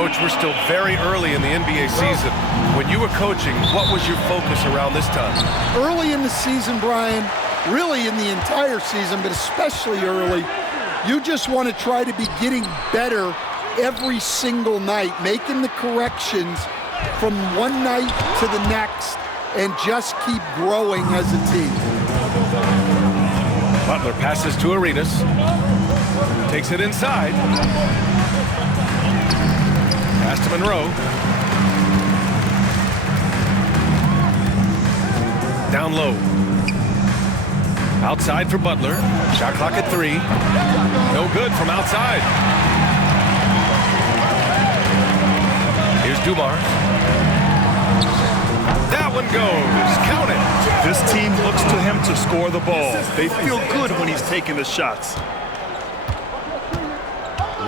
Coach, we're still very early in the NBA season. When you were coaching, what was your focus around this time? Early in the season, Brian, really in the entire season, but especially early, you just want to try to be getting better every single night, making the corrections from one night to the next, and just keep growing as a team. Butler passes to Arenas. Takes it inside. Pass to Monroe. Down low. Outside for Butler. Shot clock at 3. No good from outside. Here's Dumars. That one goes. Count it. This team looks to him to score the ball. They feel good when he's taking the shots.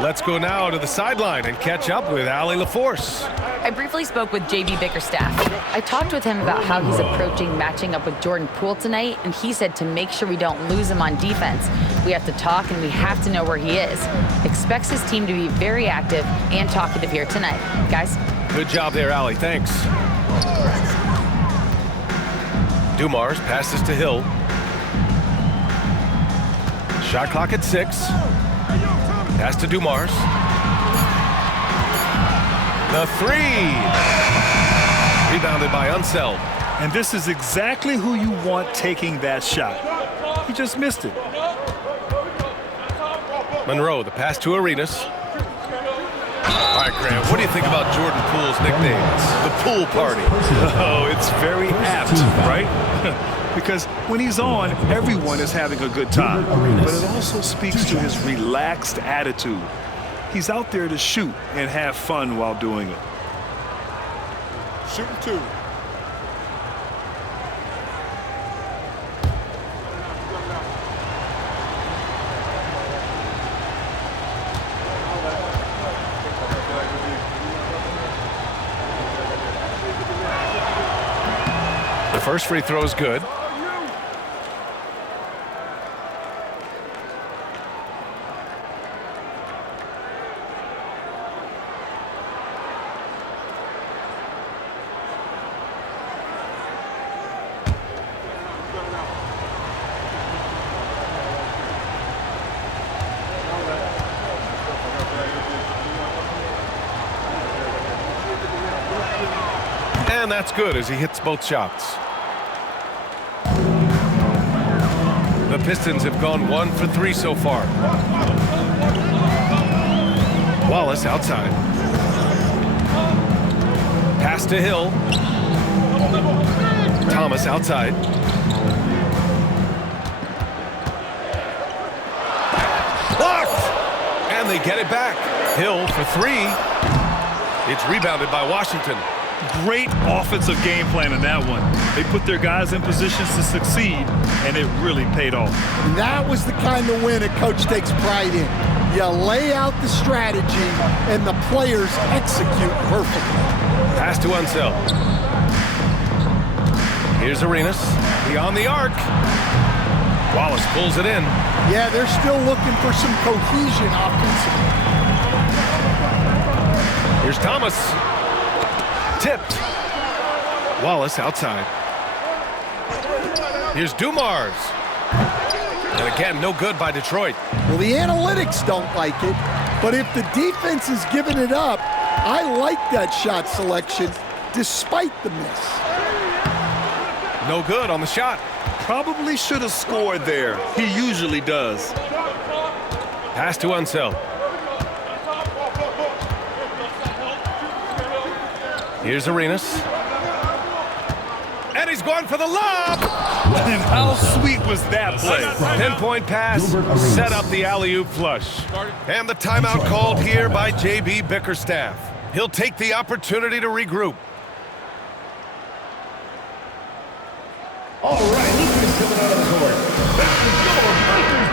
Let's go now to the sideline and catch up with Allie LaForce. I briefly spoke with JB Bickerstaff. I talked with him about how he's approaching matching up with Jordan Poole tonight, and he said to make sure we don't lose him on defense, we have to talk and we have to know where he is. Expects his team to be very active and talkative here tonight. Guys? Good job there, Allie. Thanks. Dumars passes to Hill. Shot clock at 6. Pass to Dumars. The 3. Rebounded by Unseld. And this is exactly who you want taking that shot. He just missed it. Monroe, the pass to Arenas. All right, Grant, what do you think about Jordan Poole's nickname? The Pool Party. Oh, it's very apt, right? Because when he's on, everyone is having a good time. But it also speaks to his relaxed attitude. He's out there to shoot and have fun while doing it. Shooting 2. The first free throw is good. And that's good as he hits both shots. The Pistons have gone 1 for 3 so far. Wallace outside. Pass to Hill. Thomas outside. Blocked! And they get it back. Hill for 3. It's rebounded by Washington. Great offensive game plan in that one. They put their guys in positions to succeed, and it really paid off. And that was the kind of win a coach takes pride in. You lay out the strategy, and the players execute perfectly. Pass to Unseld. Here's Arenas. Beyond the arc. Wallace pulls it in. Yeah, they're still looking for some cohesion offensively. Here's Thomas. Tipped. Wallace outside. Here's Dumars. And again, no good by Detroit. Well, the analytics don't like it, but if the defense is giving it up, I like that shot selection despite the miss. No good on the shot. Probably should have scored there. He usually does. Pass to Unseld. Here's Arenas. And he's going for the lob! And how sweet was that play? 10-point pass, set up the alley-oop flush. And the timeout called here by JB Bickerstaff. He'll take the opportunity to regroup. All right, Lakers coming out of the court.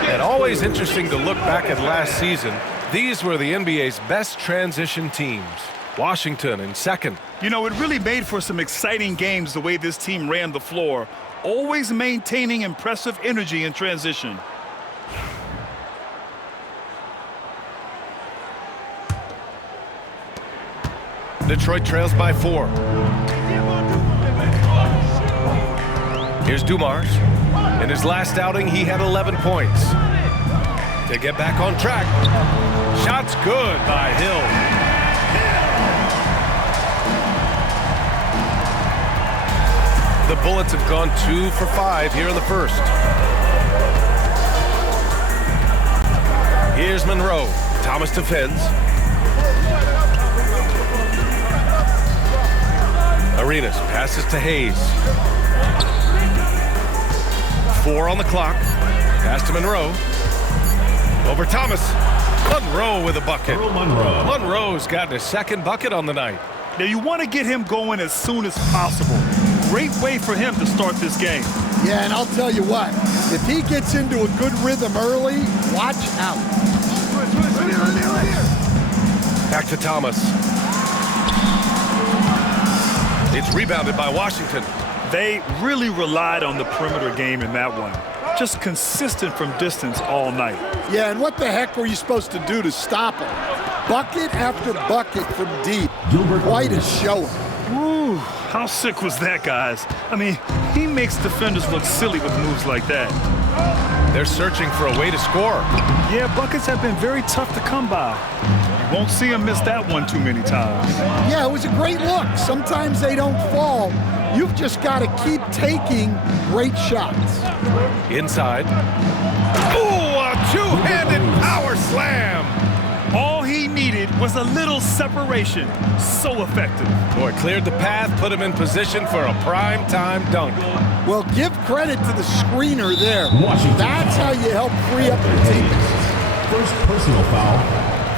And always interesting to look back at last season. These were the NBA's best transition teams. Washington in second. You know, it really made for some exciting games the way this team ran the floor, always maintaining impressive energy in transition. Detroit trails by 4. Here's Dumars. In his last outing, he had 11 points. To get back on track. Shot's good by Hill. The Bullets have gone 2 for 5 here in the first. Here's Monroe. Thomas defends. Arenas passes to Hayes. 4 on the clock. Pass to Monroe. Over Thomas. Monroe with a bucket. Monroe's gotten his second bucket on the night. Now you want to get him going as soon as possible. Great way for him to start this game. Yeah, and I'll tell you what, if he gets into a good rhythm early, watch out. Back to Thomas. It's rebounded by Washington. They really relied on the perimeter game in that one. Just consistent from distance all night. Yeah, and what the heck were you supposed to do to stop him? Bucket after bucket from deep. Quite a showing. Woo, how sick was that, guys? I mean, he makes defenders look silly with moves like that. They're searching for a way to score. Yeah, buckets have been very tough to come by. You won't see him miss that one too many times. Yeah, it was a great look. Sometimes they don't fall. You've just got to keep taking great shots. Inside. Ooh, a two-handed power slam. All he needed was a little separation. So effective. Boy, cleared the path, put him in position for a prime-time dunk. Well, give credit to the screener there. That's how you help free up your teammates. First personal foul.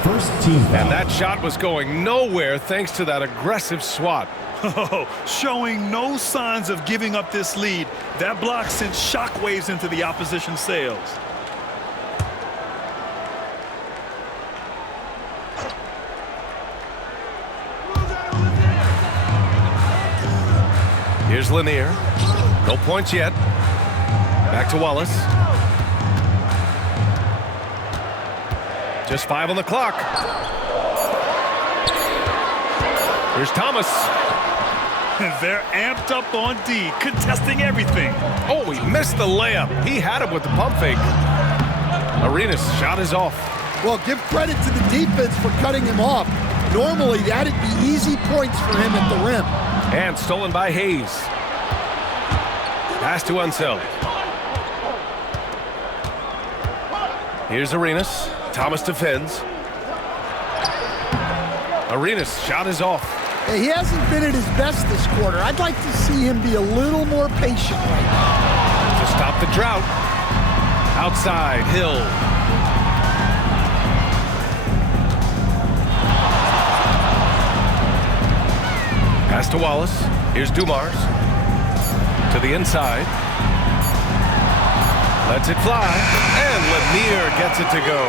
First team foul. And that shot was going nowhere thanks to that aggressive swat. Oh, showing no signs of giving up this lead. That block sent shockwaves into the opposition sails. Here's Lanier. No points yet. Back to Wallace. Just 5 on the clock. Here's Thomas. They're amped up on D, contesting everything. Oh, he missed the layup. He had him with the pump fake. Arenas' shot is off. Well, give credit to the defense for cutting him off. Normally, that'd be easy points for him at the rim. And stolen by Hayes. Pass to Unseld. Here's Arenas. Thomas defends. Arenas' shot is off. He hasn't been at his best this quarter. I'd like to see him be a little more patient right now. To stop the drought. Outside, Hill. Pass to Wallace. Here's Dumars. To the inside. Lets it fly. And Lanier gets it to go.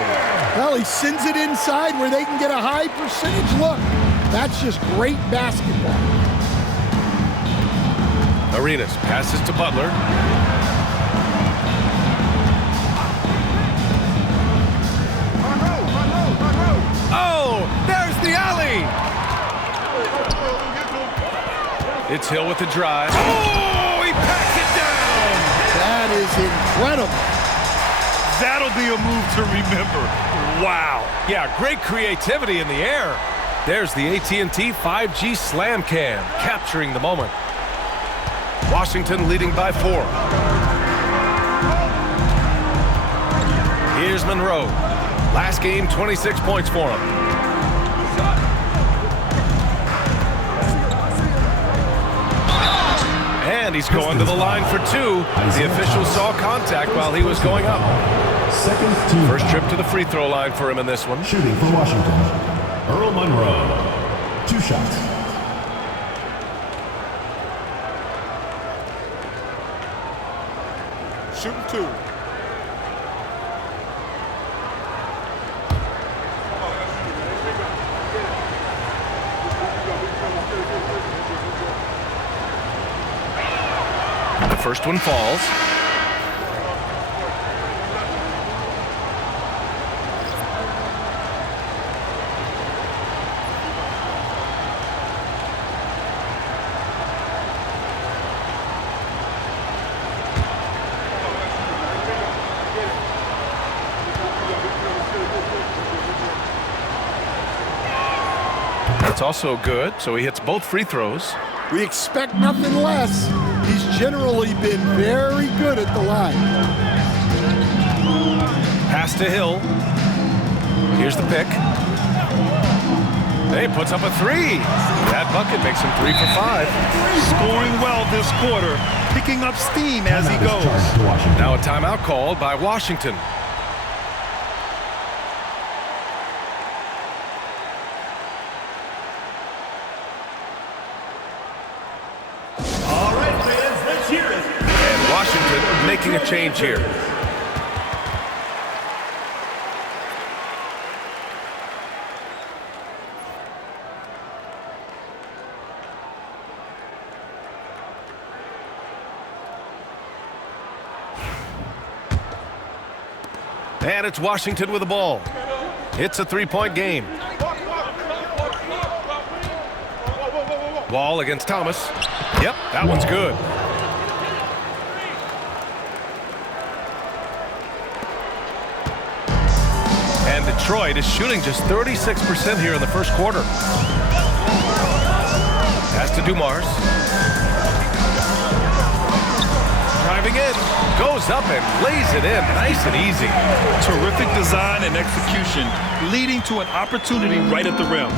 Well, he sends it inside where they can get a high percentage look. That's just great basketball. Arenas passes to Butler. Oh, there's the alley. It's Hill with the drive. Oh, he packs it down. That is incredible. That'll be a move to remember. Wow. Yeah, great creativity in the air. There's the AT&T 5G Slam Cam, capturing the moment. Washington leading by 4. Here's Monroe. Last game, 26 points for him. And he's going to the line for 2. The official saw contact while he was going up. Second team. First trip to the free throw line for him in this one. Shooting for Washington. Earl Monroe. 2 shots. Shooting 2. The first one falls. That's also good, so he hits both free throws. We expect nothing less. He's generally been very good at the line. Pass to Hill. Here's the pick. He puts up a three. That bucket makes him 3 for 5. Scoring well this quarter, picking up steam as he goes. Now a timeout called by Washington. All right, fans, let's hear it. And Washington making a change here. And it's Washington with the ball. It's a 3-point game. Wall against Thomas. Yep, that one's good. And Detroit is shooting just 36% here in the first quarter. Pass to Dumars. Driving in, goes up and lays it in, nice and easy. Terrific design and execution, leading to an opportunity right at the rim.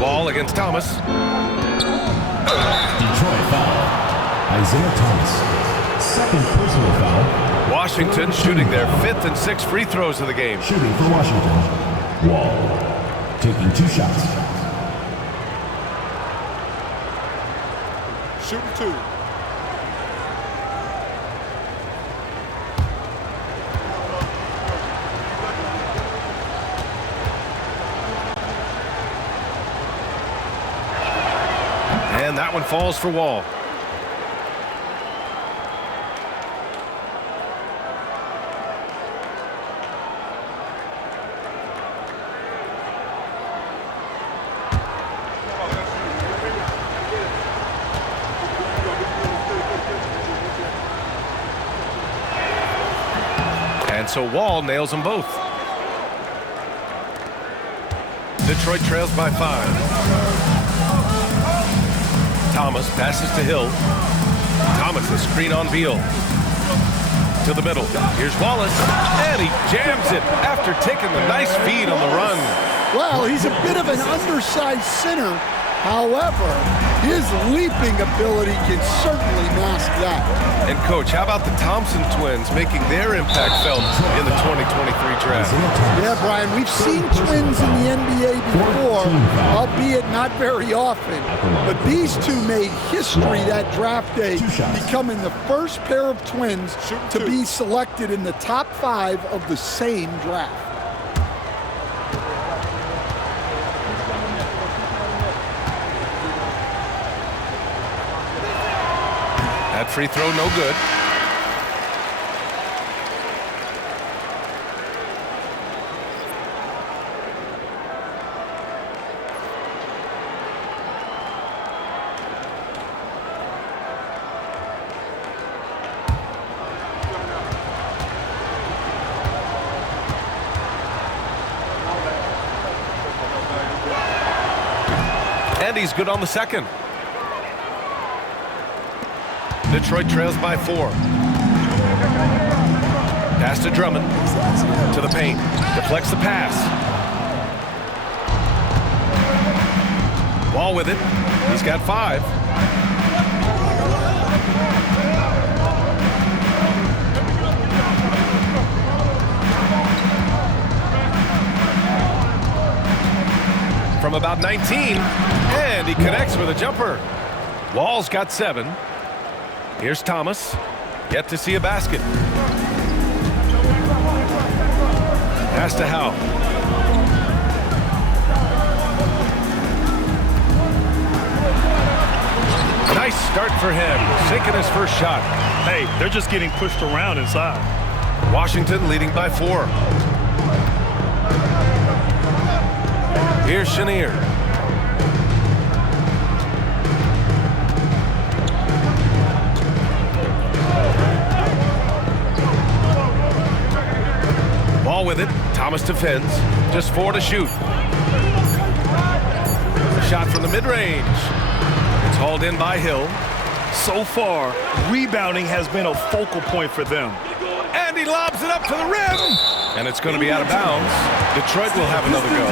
Wall against Thomas. Detroit foul. Isaiah Thomas. Second personal foul. Washington shooting their 5th and 6th free throws of the game. Shooting for Washington. Wall. Taking 2 shots. Shooting 2. And that one falls for Wall. And so Wall nails them both. Detroit trails by 5. Thomas passes to Hill. Thomas, the screen on Beal. To the middle. Here's Wallace. And he jams it after taking the nice feed on the run. Well, he's a bit of an undersized center. However, his leaping ability can certainly mask that. And, Coach, how about the Thompson twins making their impact felt in the 2023 draft? Yeah, Brian, we've seen twins in the NBA before, albeit not very often. But these two made history that draft day, becoming the first pair of twins to be selected in the top 5 of the same draft. That free throw, no good. And he's good on the second. Detroit trails by 4. Pass to Drummond. To the paint. Deflects the pass. Wall with it. He's got 5. From about 19. And he connects with a jumper. Wall's got 7. Here's Thomas. Yet to see a basket. Pass to Howe. Nice start for him. Sinking his first shot. Hey, they're just getting pushed around inside. Washington leading by 4. Here's Chenier. Ball with it. Thomas Thomas defends. Just 4 to shoot. Shot from the mid-range. It's hauled in by Hill. So far, rebounding has been a focal point for them. And he lobs it up to the rim. And it's going to be out of bounds. Detroit will have another go.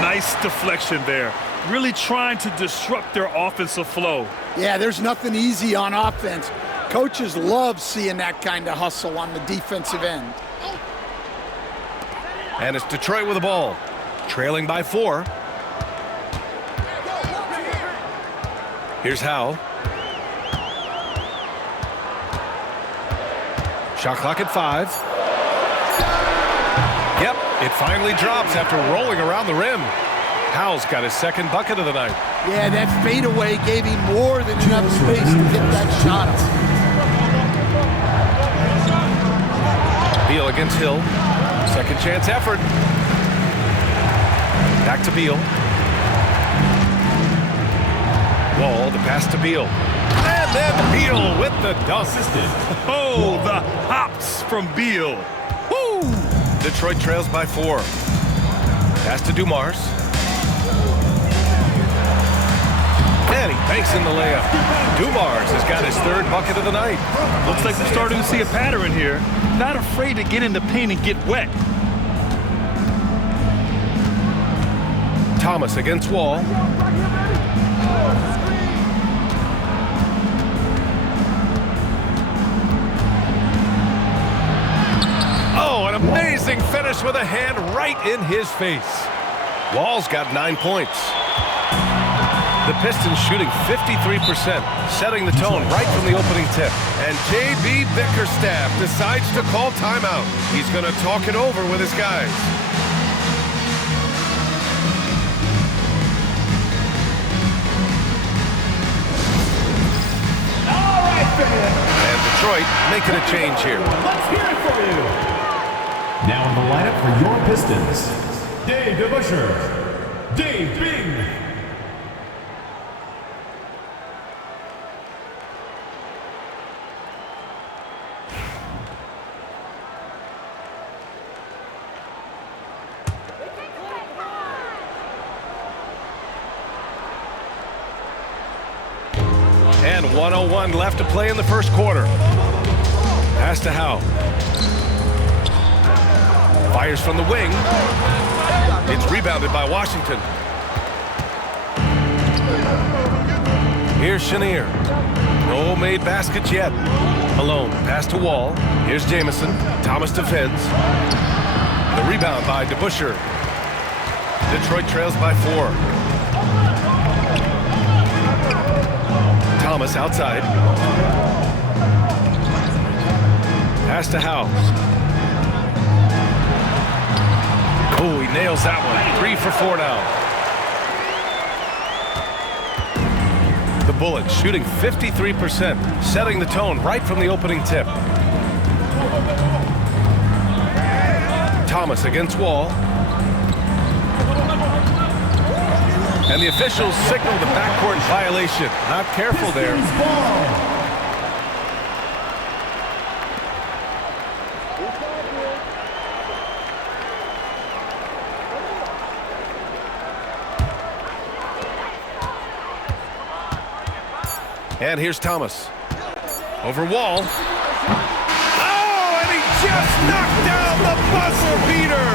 Nice deflection there. Really trying to disrupt their offensive flow. Yeah, there's nothing easy on offense. Coaches love seeing that kind of hustle on the defensive end. And it's Detroit with the ball. Trailing by 4. Here's Howe. Shot clock at 5. Yep, it finally drops after rolling around the rim. Howe's got his second bucket of the night. Yeah, that fadeaway gave him more than enough space to get that shot up. Beal against Hill. Second chance effort. Back to Beal. Wall, the pass to Beal. And then Beal with the dunk. Oh, the hops from Beal. Woo! Detroit trails by 4. Pass to Dumars. And he banks in the layup. Dumars has got his 3rd bucket of the night. Looks like we're starting to see a pattern here. Not afraid to get in the paint and get wet. Thomas against Wall. Oh, an amazing finish with a hand right in his face. Wall's got 9 points. The Pistons shooting 53%, setting the tone right from the opening tip. And J.B. Bickerstaff decides to call timeout. He's going to talk it over with his guys. All right, fans. And Detroit making a change here. Let's hear it from you. Now in the lineup for your Pistons, Dave DeBusschere, Dave Bing. And 1:01 left to play in the first quarter. Pass to Howe. Fires from the wing. It's rebounded by Washington. Here's Chenier. No made baskets yet. Malone. Pass to Wall. Here's Jamison. Thomas defends. The rebound by DeBusschere. Detroit trails by 4. Thomas outside. Pass to Howe. Oh, he nails that one. 3 for 4 now. The Bullets shooting 53%, setting the tone right from the opening tip. Thomas against Wall. And the officials signal the backcourt violation. Not careful there. And here's Thomas. Over Wall. Oh, and he just knocked down the buzzer beater.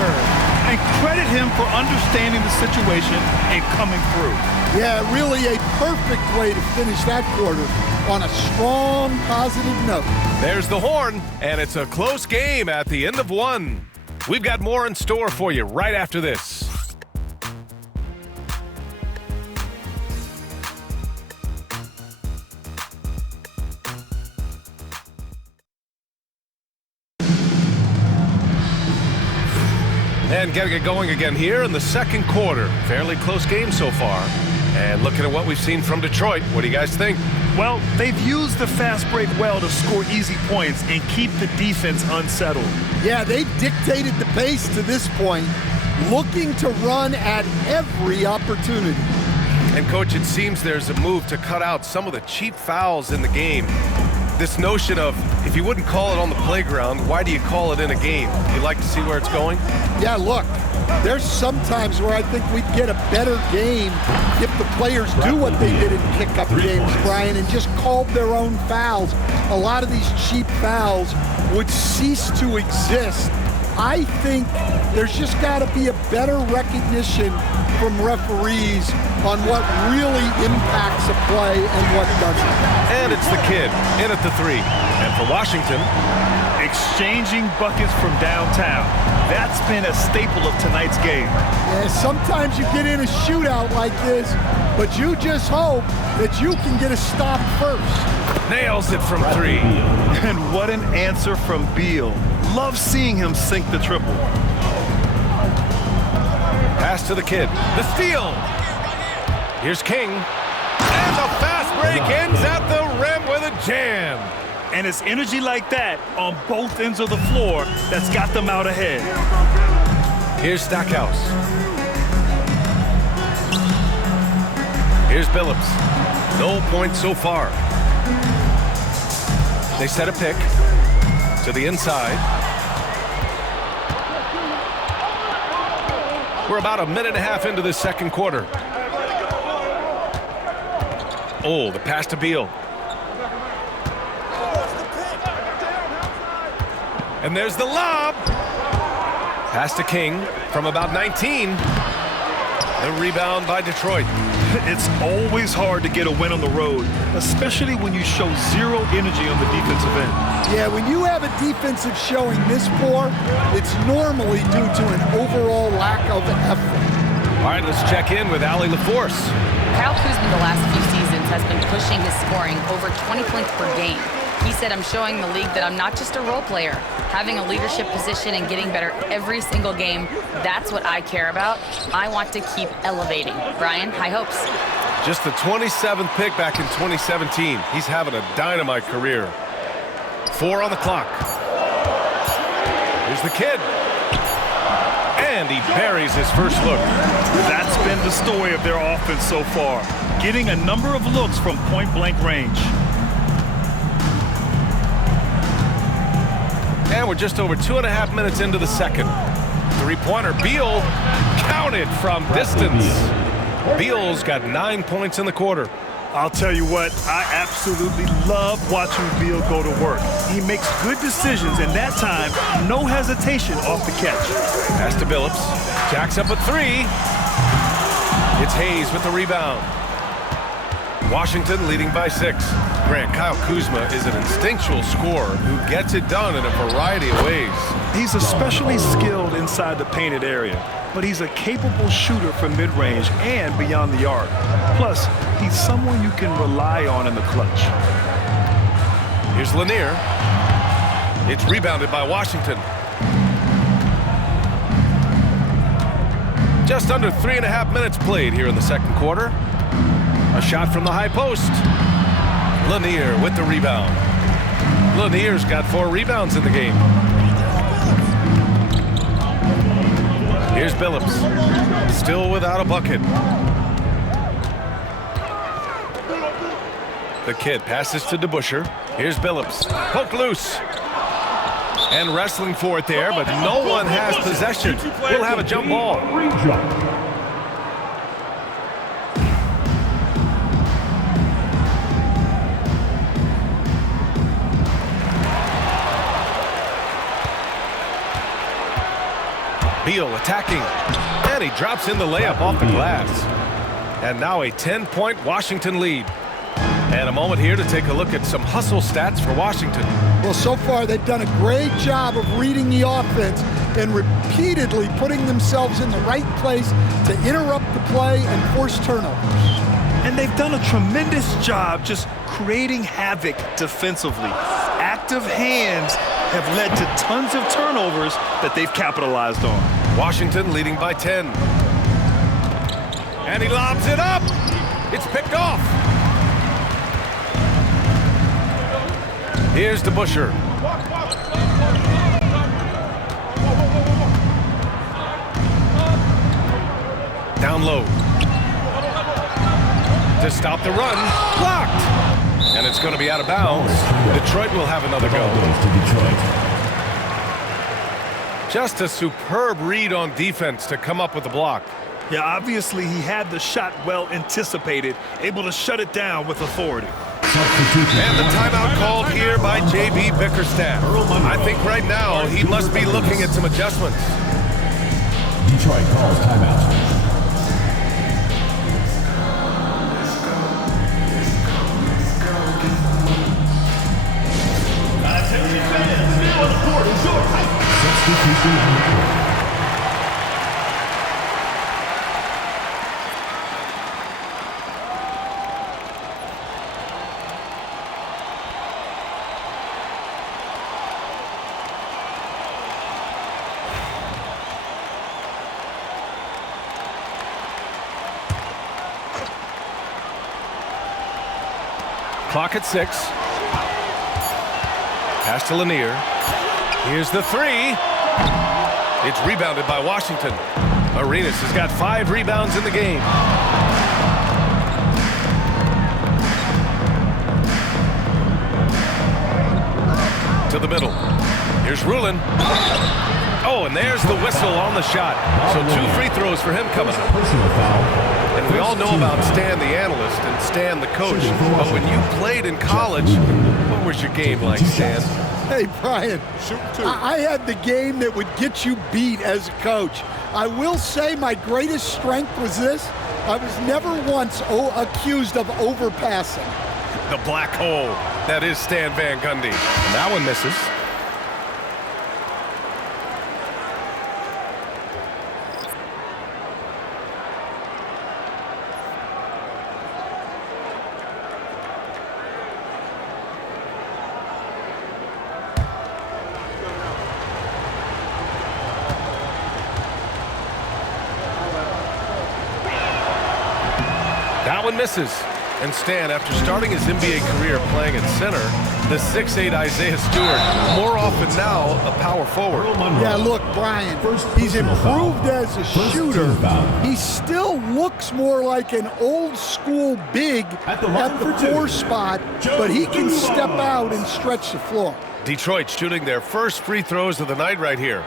And credit him for understanding the situation and coming through. Yeah, really a perfect way to finish that quarter on a strong, positive note. There's the horn, and it's a close game at the end of 1. We've got more in store for you right after this. And getting it going again here in the second quarter. Fairly close game so far. And looking at what we've seen from Detroit, what do you guys think? Well, they've used the fast break well to score easy points and keep the defense unsettled. Yeah, they've dictated the pace to this point, looking to run at every opportunity. And, Coach, it seems there's a move to cut out some of the cheap fouls in the game. this notion of if you wouldn't call it on the playground, why do you call it in a game? You like to see where it's going? Yeah, look, there's sometimes where I think we'd get a better game if the players do what they did in pickup games, Brian, and just called their own fouls. A lot of these cheap fouls would cease to exist. I think there's just got to be a better recognition from referees on what really impacts a play and what doesn't. And it's the kid in at the three. And for Washington, exchanging buckets from downtown. That's been a staple of tonight's game. Yeah, sometimes you get in a shootout like this, but you just hope that you can get a stop first. Nails it from three. And what an answer from Beal. Love seeing him sink the triple. Pass to the kid. The steal. Here's King. And the fast break ends at the rim with a jam. And it's energy like that on both ends of the floor that's got them out ahead. Here's Stackhouse. Here's Billups. No points so far. They set a pick to the inside. We're about a minute and a half into this second quarter. Oh, the pass to Beal. And there's the lob. Pass to King from about 19. The rebound by Detroit. It's always hard to get a win on the road, especially when you show zero energy on the defensive end. Yeah, when you have a defensive showing this poor, it's normally due to an overall lack of effort. All right, let's check in with Allie LaForce. Kyle Kuzma the last few seasons has been pushing his scoring over 20 points per game. He said, I'm showing the league that I'm not just a role player. Having a leadership position and getting better every single game, that's what I care about. I want to keep elevating. Brian, high hopes. Just the 27th pick back in 2017. He's having a dynamite career. 4 on the clock. Here's the kid. And he buries his first look. That's been the story of their offense so far. Getting a number of looks from point-blank range. And we're just over 2.5 minutes into the second. Three-pointer, Beal counted from distance. Beal's got 9 points in the quarter. I'll tell you what, I absolutely love watching Beal go to work. He makes good decisions, and that time, no hesitation off the catch. Pass to Billups. Jacks up a three. It's Hayes with the rebound. Washington leading by 6. Grant, Kyle Kuzma is an instinctual scorer who gets it done in a variety of ways. He's especially skilled inside the painted area, but he's a capable shooter from mid-range and beyond the arc. Plus, he's someone you can rely on in the clutch. Here's Lanier. It's rebounded by Washington. Just under 3.5 minutes played here in the second quarter. A shot from the high post. Lanier with the rebound. Lanier's got 4 rebounds in the game. Here's Billups. Still without a bucket. The kid passes to DeBusschere. Here's Billups. Poke loose. And wrestling for it there, but no one has possession. We'll have a jump ball. Beal attacking, and he drops in the layup off the glass. And now a 10-point Washington lead. And a moment here to take a look at some hustle stats for Washington. Well, so far they've done a great job of reading the offense and repeatedly putting themselves in the right place to interrupt the play and force turnovers. And they've done a tremendous job just creating havoc defensively. Active hands have led to tons of turnovers that they've capitalized on. Washington leading by 10. And he lobs it up. It's picked off. Here's DeBusschere. Down low. To stop the run. Blocked. And it's going to be out of bounds. Detroit will have another go. Just a superb read on defense to come up with the block. Yeah, obviously he had the shot well anticipated, able to shut it down with authority. And the timeout called here by JB Bickerstaff. I think right now he must be looking at some adjustments. Detroit calls timeout. Attention fans, now on the court is your Substitution on the court. Clock at 6. Pass to Lanier. Here's the three. It's rebounded by Washington. Arenas has got 5 rebounds in the game. To the middle. Here's Rulin. Oh, and there's the whistle on the shot. So 2 free throws for him coming up. Personal foul. And we all know about Stan the analyst and Stan the coach. But when you played in college, what was your game like, Stan? Hey, Brian, I had the game that would get you beat as a coach. I will say my greatest strength was this. I was never once accused of overpassing. The black hole. That is Stan Van Gundy. And that one misses. That one misses. And Stan, after starting his NBA career playing at center, the 6'8" Isaiah Stewart, more often now a power forward. Yeah, look, Brian, he's improved as a shooter. He still looks more like an old school big at the 4 spot, but he can step out and stretch the floor. Detroit shooting their first free throws of the night right here.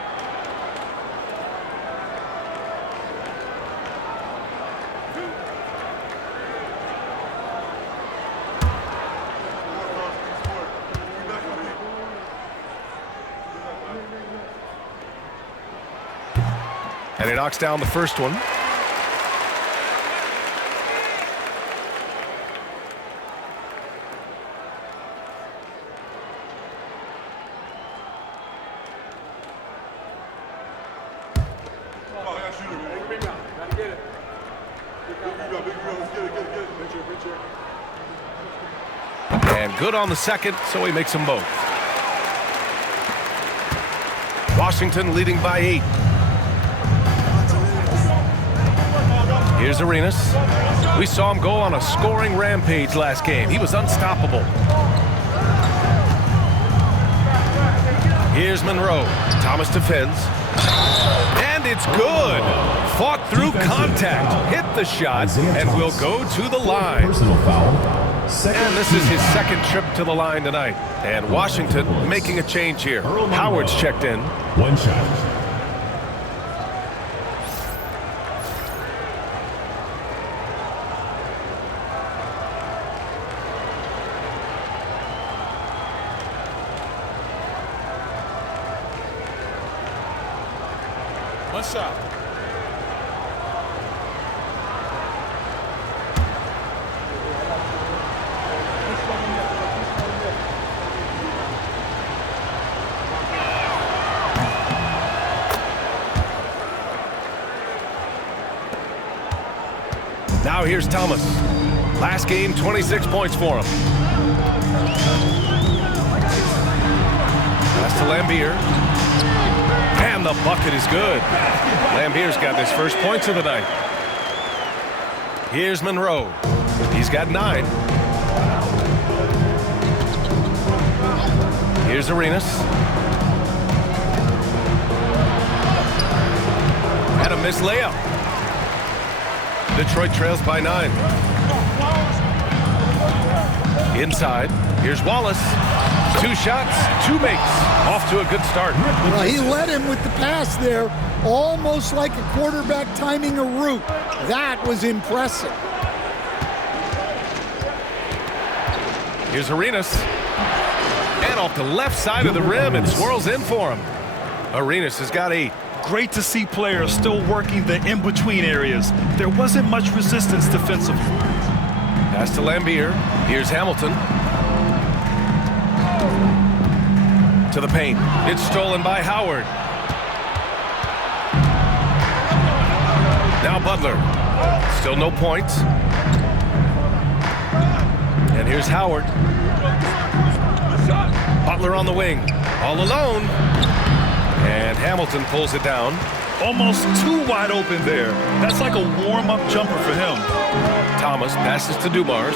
And he knocks down the first one. And good on the second, so he makes them both. Washington leading by 8. Here's Arenas. We saw him go on a scoring rampage last game. He was unstoppable. Here's Monroe. Thomas defends. And it's good. Fought through contact. Hit the shot and will go to the line. Personal foul. And this is his second trip to the line tonight. And Washington making a change here. Howard's checked in. 1 shot. What's up? Now here's Thomas. Last game, 26 points for him. Pass to Lambier. And the bucket is good. Lambier's got his first points of the night. Here's Monroe. He's got 9. Here's Arenas. And a missed layup. Detroit trails by 9. Inside, here's Wallace. 2 shots, 2 makes. Off to a good start. Well, he led him with the pass there, almost like a quarterback timing a route. That was impressive. Here's Arenas. And off the left side of the rim, it swirls in for him. Arenas has got 8. Great to see players still working the in-between areas. There wasn't much resistance defensively. Pass to Lambier. Here's Hamilton. To the paint. It's stolen by Howard. Now Butler. Still no points. And here's Howard. Butler on the wing. All alone. And Hamilton pulls it down. Almost too wide open there. That's like a warm-up jumper for him. Thomas passes to Dumars.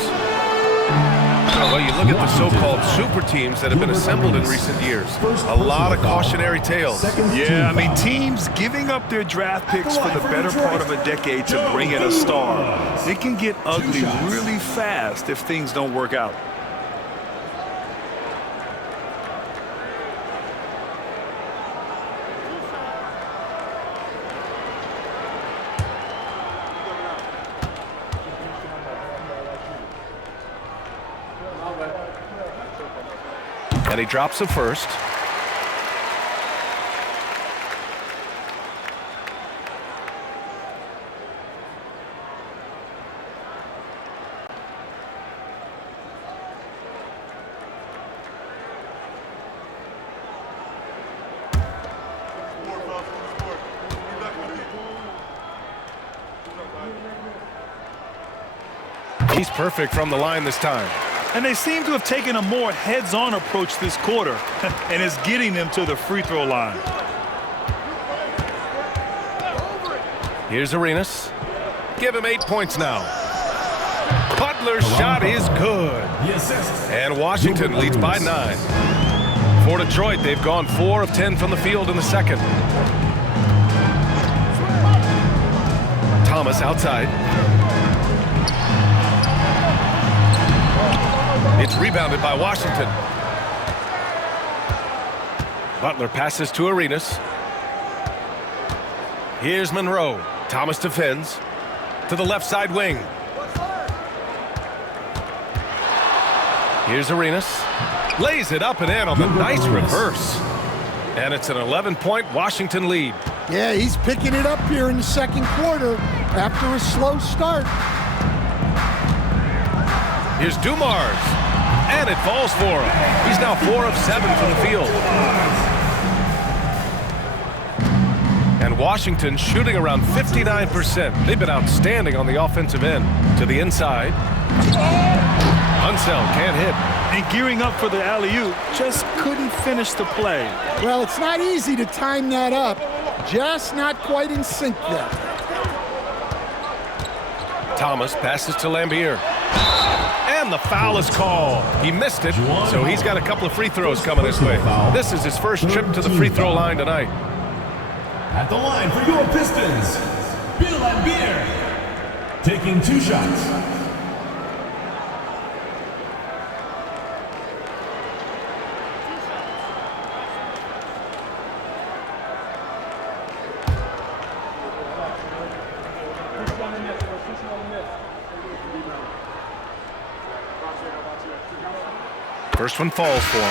Well, you look at the so-called super teams that have been assembled in recent years. A lot of cautionary tales. Yeah, I mean, teams giving up their draft picks for the better part of a decade to bring in a star. It can get ugly really fast if things don't work out. And he drops a first. He's perfect from the line this time. And they seem to have taken a more heads-on approach this quarter, and it's getting them to the free throw line. Here's Arenas. Give him 8 points now. Butler's shot is good. And Washington leads by 9. For Detroit, they've gone 4 of 10 from the field in the second. Thomas outside. It's rebounded by Washington. Butler passes to Arenas. Here's Monroe. Thomas defends. To the left side wing. Here's Arenas. Lays it up and in on the nice reverse. And it's an 11-point Washington lead. Yeah, he's picking it up here in the second quarter after a slow start. Here's Dumars. And it falls for him. He's now 4 of 7 from the field. And Washington shooting around 59%. They've been outstanding on the offensive end. To the inside. Unseld can't hit. And gearing up for the alley-oop, just couldn't finish the play. Well, it's not easy to time that up. Just not quite in sync there. Thomas passes to Lambier. And the foul is called. He missed it, so he's got a couple of free throws coming his way. This is his first trip to the free throw line tonight. At the line for your Pistons, Bill Lambier, taking 2 shots. First one falls for him.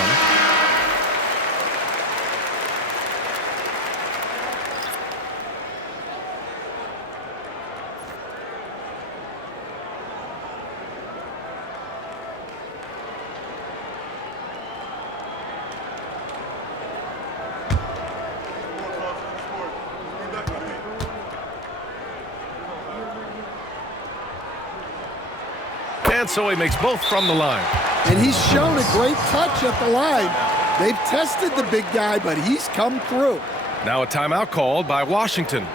And so he makes both from the line. And he's shown a great touch at the line. They've tested the big guy, but he's come through. Now a timeout called by Washington.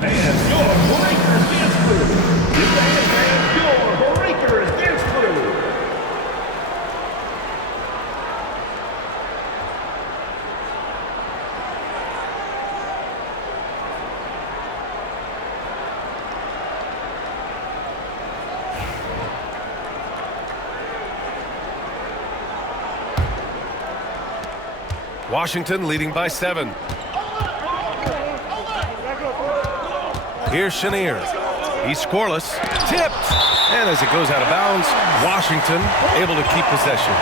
And your Breakers Dance Crew. And your Breakers Dance Crew. Washington leading by 7. Here's Chenier. He's scoreless. Tipped. And as it goes out of bounds, Washington able to keep possession.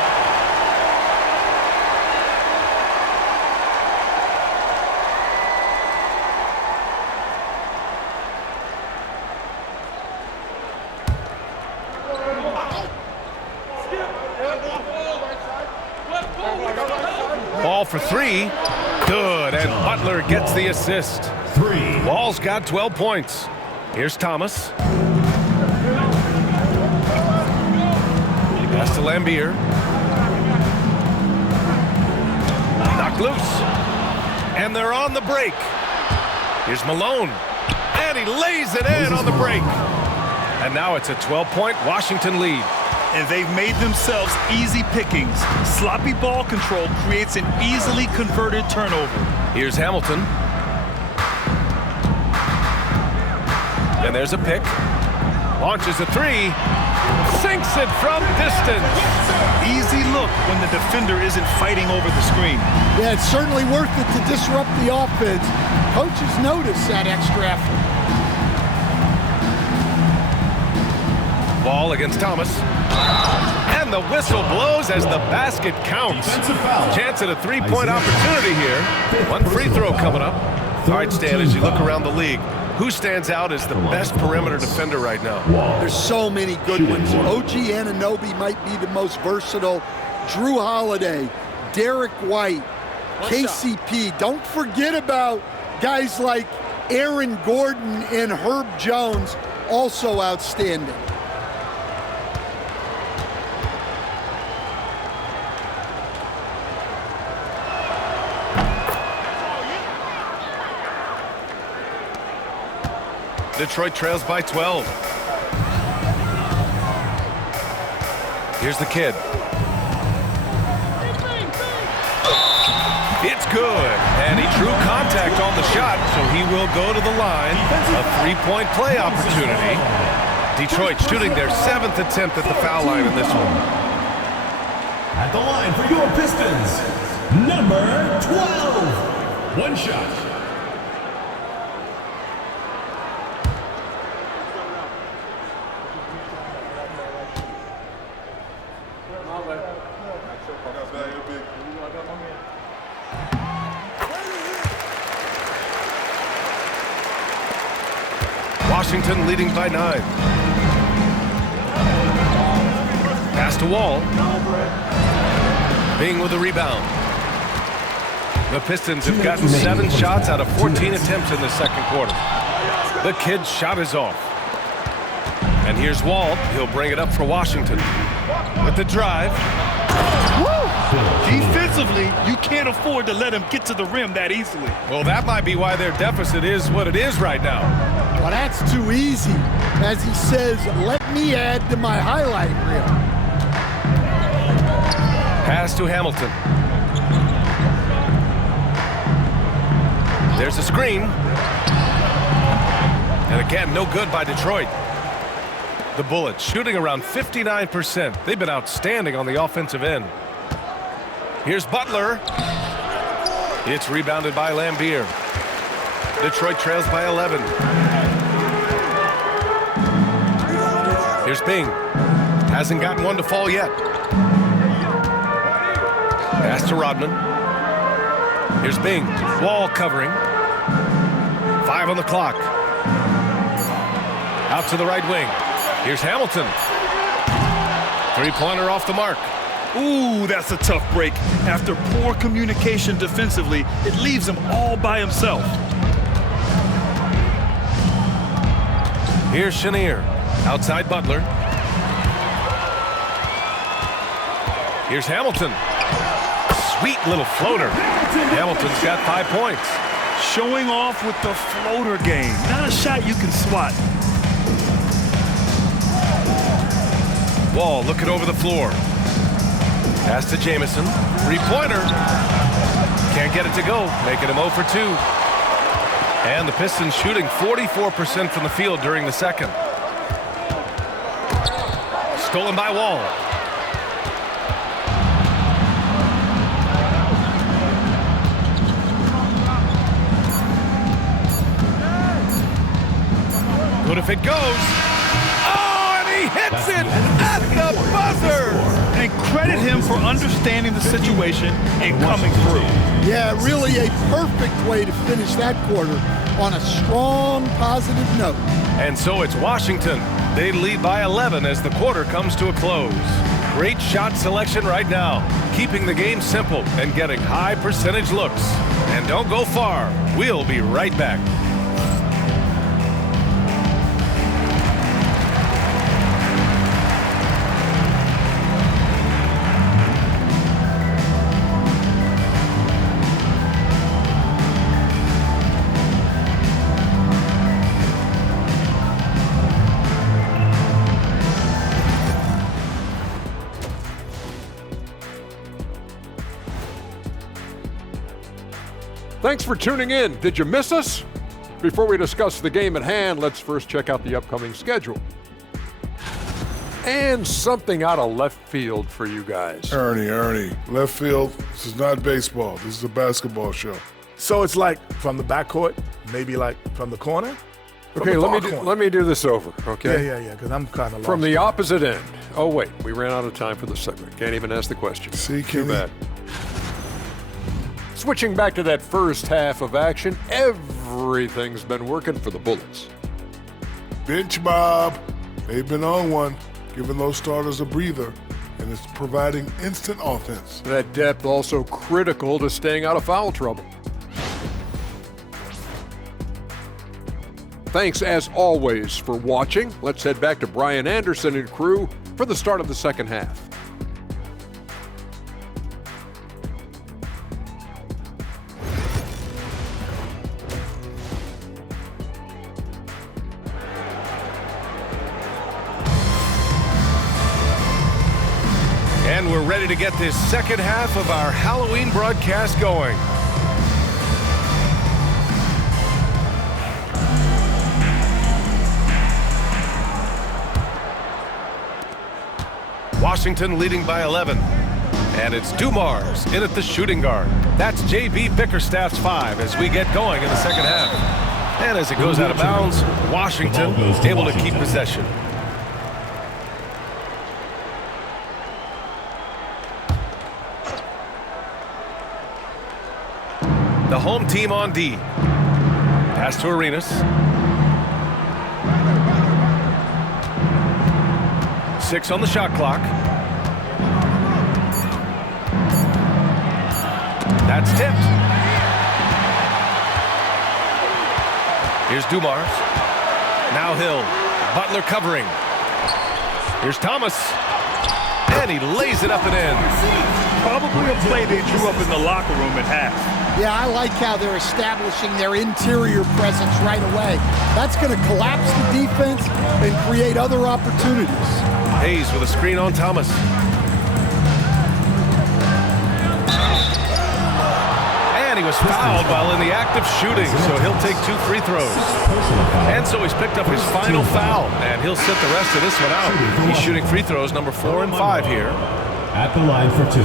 Ball for 3. Good. And Butler gets the assist. 3. Wall's got 12 points. Here's Thomas. Pass to Lambier. Knocked loose. And they're on the break. Here's Malone. And he lays it in on the break. And now it's a 12-point Washington lead. And they've made themselves easy pickings. Sloppy ball control creates an easily converted turnover. Here's Hamilton. And there's a pick. Launches a 3. Sinks it from distance. Easy look when the defender isn't fighting over the screen. Yeah, it's certainly worth it to disrupt the offense. Coaches notice that extra effort. Ball against Thomas. And the whistle blows as the basket counts. Chance at a 3-point opportunity here. One free throw coming up. All right, Stan, as you look around the league, who stands out as the best perimeter defender right now? There's so many good ones. OG Anunoby might be the most versatile. Drew Holiday, Derek White, KCP. Don't forget about guys like Aaron Gordon and Herb Jones, also outstanding. Detroit trails by 12. Here's the kid. It's good. And he drew contact on the shot, so he will go to the line. A 3-point play opportunity. Detroit shooting their 7th attempt at the foul line in this one. At the line for your Pistons, number 12. One shot. Washington leading by 9. Pass to Wall. Bing with a rebound. The Pistons have gotten 7 shots out of 14 attempts in the second quarter. The kid's shot is off. And here's Wall. He'll bring it up for Washington. With the drive. Defensively, you can't afford to let him get to the rim that easily. Well, that might be why their deficit is what it is right now. Well, that's too easy. As he says, let me add to my highlight reel. Pass to Hamilton. There's a screen. And again, no good by Detroit. The Bullets shooting around 59%. They've been outstanding on the offensive end. Here's Butler. It's rebounded by Lambier. Detroit trails by 11. Here's Bing. Hasn't gotten one to fall yet. Pass to Rodman. Here's Bing. Wall covering. 5 on the clock. Out to the right wing. Here's Hamilton. 3-pointer off the mark. Ooh, that's a tough break. After poor communication defensively, it leaves him all by himself. Here's Chenier. Outside Butler. Here's Hamilton. Sweet little floater. Hamilton's got 5 points. Showing off with the floater game. Not a shot you can swat. Wall looking over the floor. Pass to Jamison. 3-pointer. Can't get it to go. Making him 0 for 2. And the Pistons shooting 44% from the field during the second. Stolen by Wall. it goes. Oh, and he hits it at the buzzer. And credit him for understanding the situation and coming through. Yeah, really a perfect way to finish that quarter on a strong, positive note. And so it's Washington. They lead by 11 as the quarter comes to a close. Great shot selection right now, keeping the game simple and getting high percentage looks. And don't go far. We'll be right back. Thanks for tuning in. Did you miss us? Before we discuss the game at hand, let's first check out the upcoming schedule. And something out of left field for you guys. Ernie, left field, this is not baseball. This is a basketball show. So it's like from the backcourt, maybe like from the corner? Okay, let me do this over, okay? Yeah, because I'm kind of lost. From the opposite end. Oh, wait, we ran out of time for the segment. Can't even ask the question. See, Too Kenny? bad. Switching back to that first half of action, everything's been working for the Bullets. Bench Bob. They've been on one, giving those starters a breather, and it's providing instant offense. That depth also critical to staying out of foul trouble. Thanks, as always, for watching. Let's head back to Brian Anderson and crew for the start of the second half. And we're ready to get this second half of our Halloween broadcast going. Washington leading by 11. And it's Dumars in at the shooting guard. That's J.B. Bickerstaff's 5 as we get going in the second half. And as it goes out of bounds, Washington able to keep possession. The home team on D. Pass to Arenas. 6 on the shot clock. That's tipped. Here's Dumars. Now Hill. Butler covering. Here's Thomas. And he lays it up and in. Probably a play they drew up in the locker room at half. Yeah, I like how they're establishing their interior presence right away. That's going to collapse the defense and create other opportunities. Hayes with a screen on Thomas. And he was fouled while in the act of shooting, so he'll take 2 free throws. And so he's picked up his final foul, and he'll sit the rest of this one out. He's shooting free throws number 4 and 5 here. At the line for 2.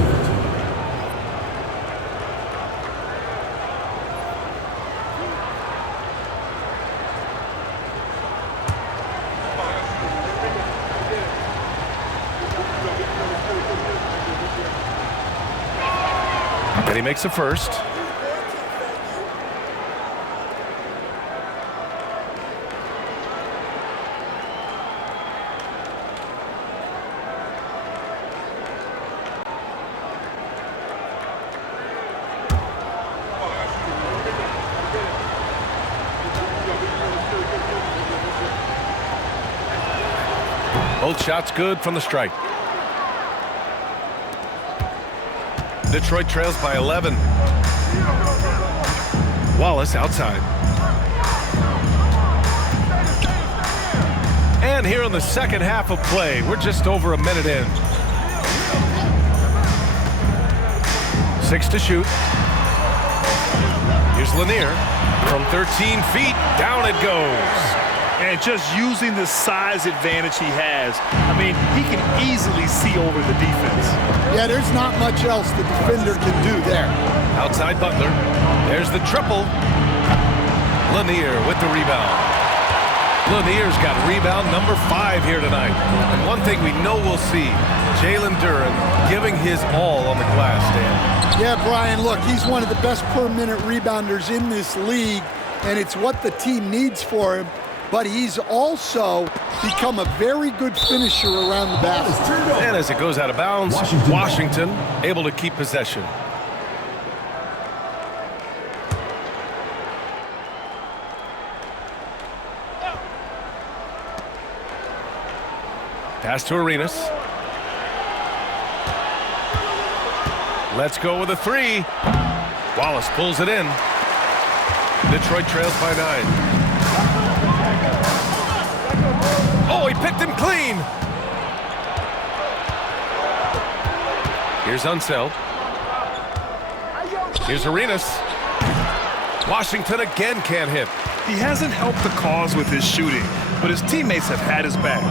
And he makes the first. Both shots good from the stripe. Detroit trails by 11. Wallace outside. And here in the second half of play, we're just over a minute in. 6 to shoot. Here's Lanier. From 13 feet, down it goes. And just using the size advantage he has, I mean, he can easily see over the defense. Yeah, there's not much else the defender can do there. Outside Butler. There's the triple. Lanier with the rebound. Lanier's got rebound number 5 here tonight. And one thing we know we'll see, Jalen Duren giving his all on the glass, Dan. Yeah, Brian, look, he's one of the best per-minute rebounders in this league, and it's what the team needs for him. But he's also become a very good finisher around the basket. And as it goes out of bounds, Washington able to keep possession. Pass to Arenas. Let's go with a 3. Wallace pulls it in. Detroit trails by 9. Oh, he picked him clean. Here's Unseld. Here's Arenas. Washington again can't hit. He hasn't helped the cause with his shooting, but his teammates have had his back.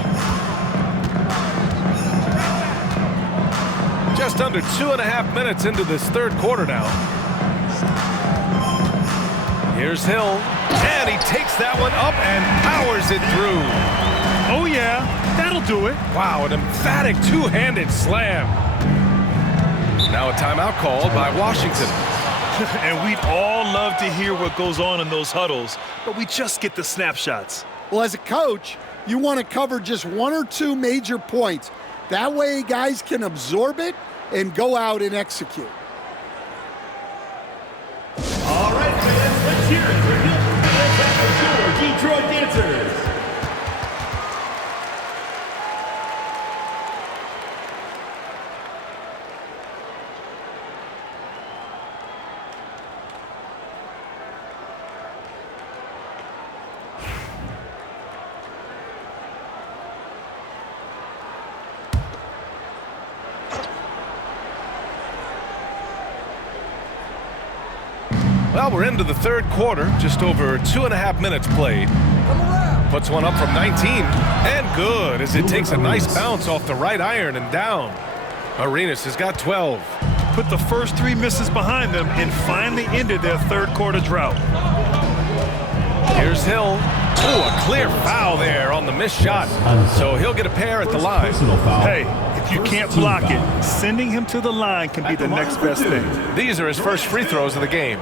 Just under 2.5 minutes into this third quarter now. Here's Hill, and he takes that one up and powers it through. Oh yeah, that'll do it. Wow, an emphatic two-handed slam. Now a timeout called by Washington. And we'd all love to hear what goes on in those huddles, but we just get the snapshots. Well, as a coach, you want to cover just 1 or 2 major points. That way guys can absorb it and go out and execute. All right, fans, let's hear it for your Detroit Dancers. Well, we're into the third quarter, just over 2.5 minutes played. Puts one up from 19, and good as it takes a nice bounce off the right iron and down. Arenas has got 12. Put the first 3 misses behind them and finally ended their third quarter drought. Here's Hill. Oh, a clear foul there on the missed shot. So he'll get a pair at the line. Hey, if you can't block it, sending him to the line can be the next best thing. These are his first free throws of the game.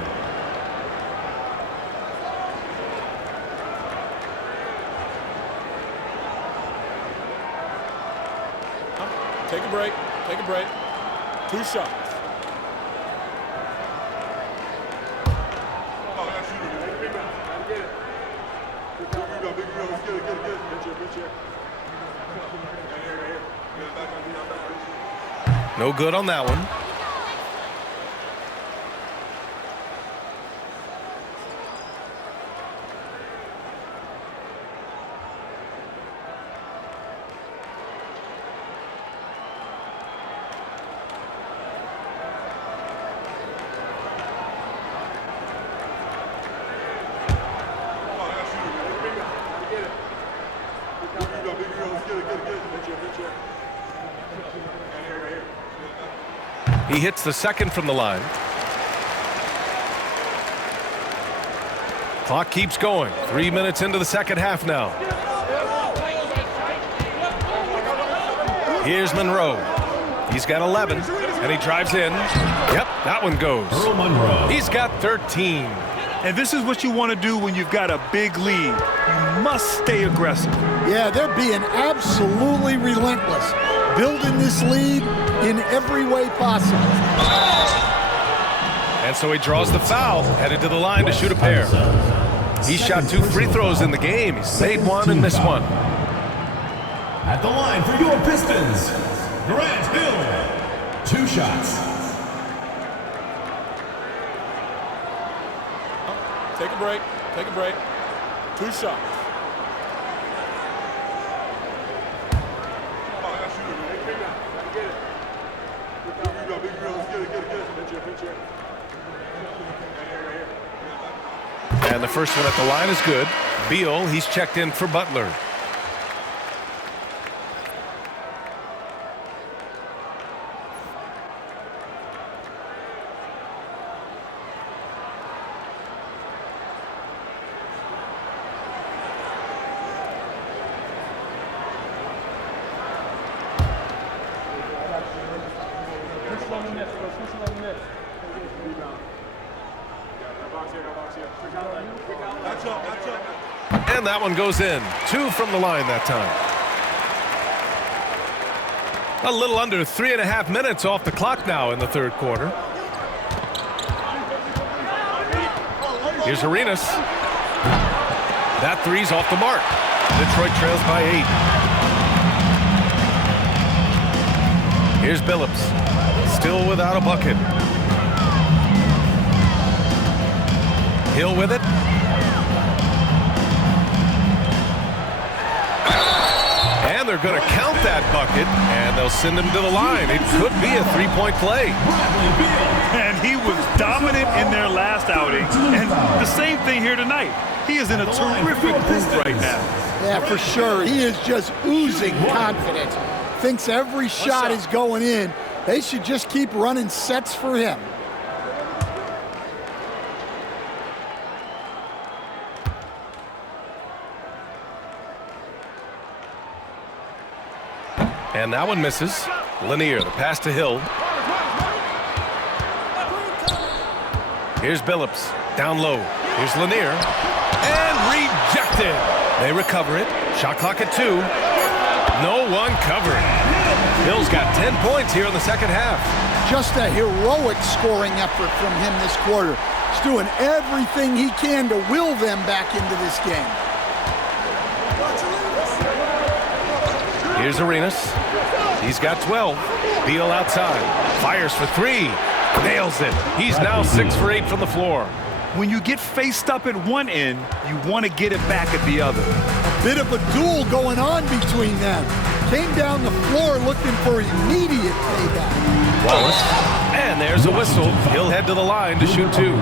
Take a break. Take a break. 2 shots. No good on that one. He hits the second from the line. Clock keeps going. 3 minutes into the second half now. Here's Monroe. He's got 11, and he drives in. Yep, that one goes. He's got 13. And this is what you want to do when you've got a big lead. You must stay aggressive. Yeah, they're being absolutely relentless, building this lead in every way possible. And so he draws the foul, headed to the line to shoot a pair. He shot 2 free throws in the game. He's made 1 and missed 1. At the line for your Pistons, Grant Hill. 2 shots. Take a break. Take a break. 2 shots. And the first one at the line is good. Beal, he's checked in for Butler. And that one goes in. 2 from the line that time. A little under 3.5 minutes off the clock now in the third quarter. Here's Arenas. That three's off the mark. Detroit trails by 8. Here's Billups. Still without a bucket. Hill with it. And they're going to count that bucket, and they'll send him to the line. It could be a three-point play. And he was dominant in their last outing. And the same thing here tonight. He is in a terrific group right now. Yeah, for sure. He is just oozing confidence. Thinks every shot is going in. They should just keep running sets for him. And that one misses. Lanier, the pass to Hill. Here's Billups, down low. Here's Lanier. And rejected. They recover it. Shot clock at 2. No one covering. Hill's got 10 points here in the second half. Just a heroic scoring effort from him this quarter. He's doing everything he can to will them back into this game. Here's Arenas. He's got 12. Beal outside. Fires for 3. Nails it. He's now 6 for 8 from the floor. When you get faced up at one end, you want to get it back at the other. Bit of a duel going on between them. Came down the floor looking for immediate payback. Wallace. And there's a whistle. He'll head to the line to shoot 2.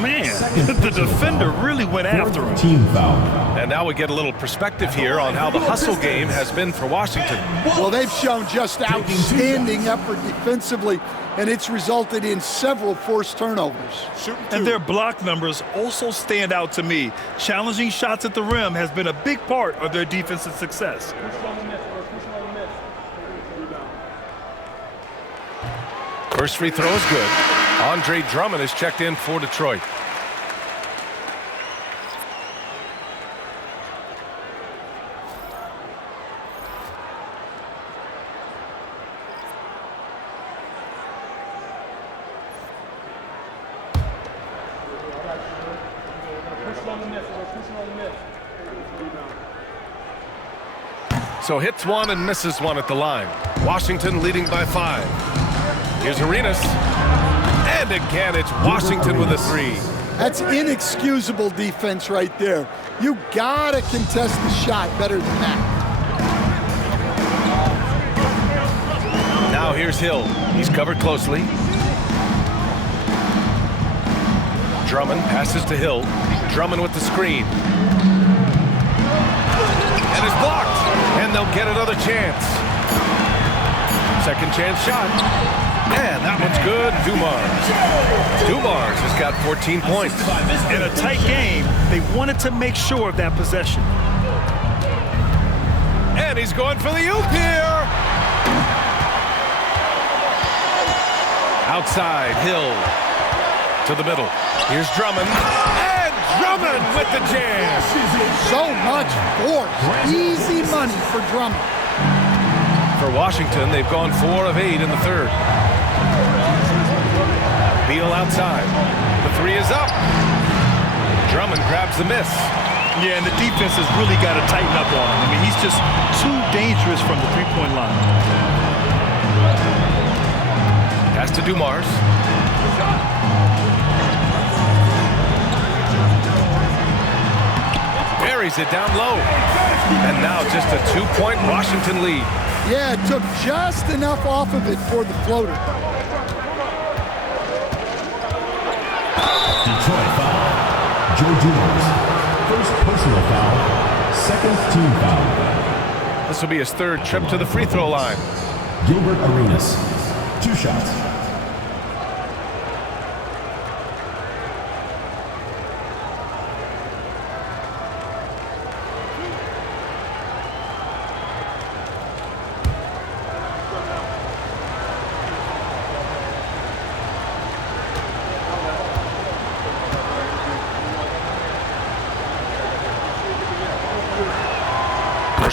Man, the defender really went after him. Team foul. And now we get a little perspective here on how the hustle game has been for Washington. Well, they've shown just outstanding effort defensively, and it's resulted in several forced turnovers. And their block numbers also stand out to me. Challenging shots at the rim has been a big part of their defensive success. First free throw is good. Andre Drummond is checked in for Detroit. So hits 1 and misses 1 at the line. Washington leading by 5. Here's Arenas. And again, it's Washington with a 3. That's inexcusable defense right there. You gotta contest the shot better than that. Now here's Hill. He's covered closely. Drummond passes to Hill. Drummond with the screen. And it's blocked. And they'll get another chance. Second chance shot. And that one's good. Dumars has got 14 points. In a tight game, they wanted to make sure of that possession. And he's going for the oop here. Outside, Hill to the middle. Here's Drummond. And Drummond with the jam. So much force. Easy money for Drummond. For Washington, they've gone 4 of 8 in the third. Beal outside. The 3 is up. Drummond grabs the miss. Yeah, and the defense has really got to tighten up on him. I mean, he's just too dangerous from the three-point line. Pass to Dumars. Buries it down low. And now just a 2-point Washington lead. Yeah, it took just enough off of it for the floater. Detroit foul. Joe Dumars. First personal foul. Second team foul. This will be his 3rd trip to the free throw line. Gilbert Arenas. 2 shots.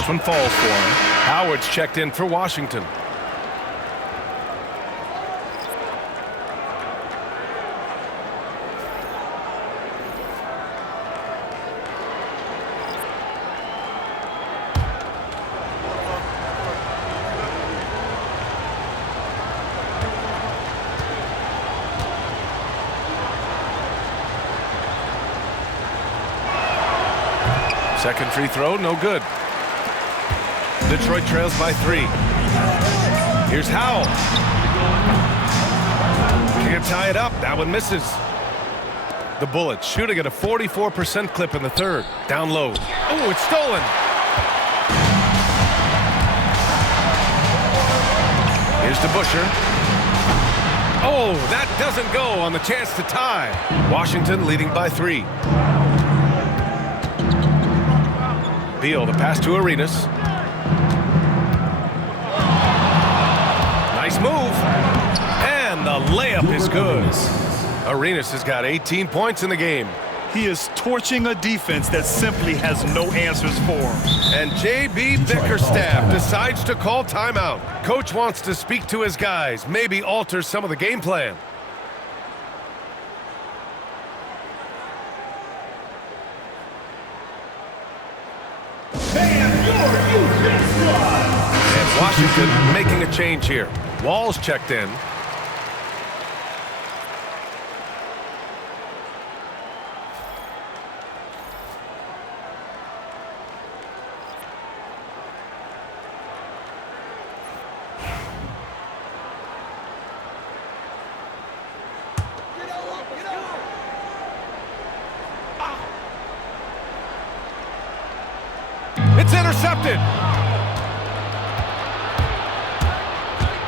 First one falls for him. Howard's checked in for Washington. Second free throw, no good. Detroit trails by 3. Here's Howell. Can't tie it up. That one misses. The Bullets shooting at a 44% clip in the third. Down low. Oh, it's stolen. Here's DeBusschere. Oh, that doesn't go on the chance to tie. Washington leading by 3. Beal, the pass to Arenas. Nice move. And the layup is good. Arenas has got 18 points in the game. He is torching a defense that simply has no answers for him. And J.B. Bickerstaff decides to call timeout. Coach wants to speak to his guys, maybe alter some of the game plan. And Washington making a change here. Wall's checked in. It's intercepted.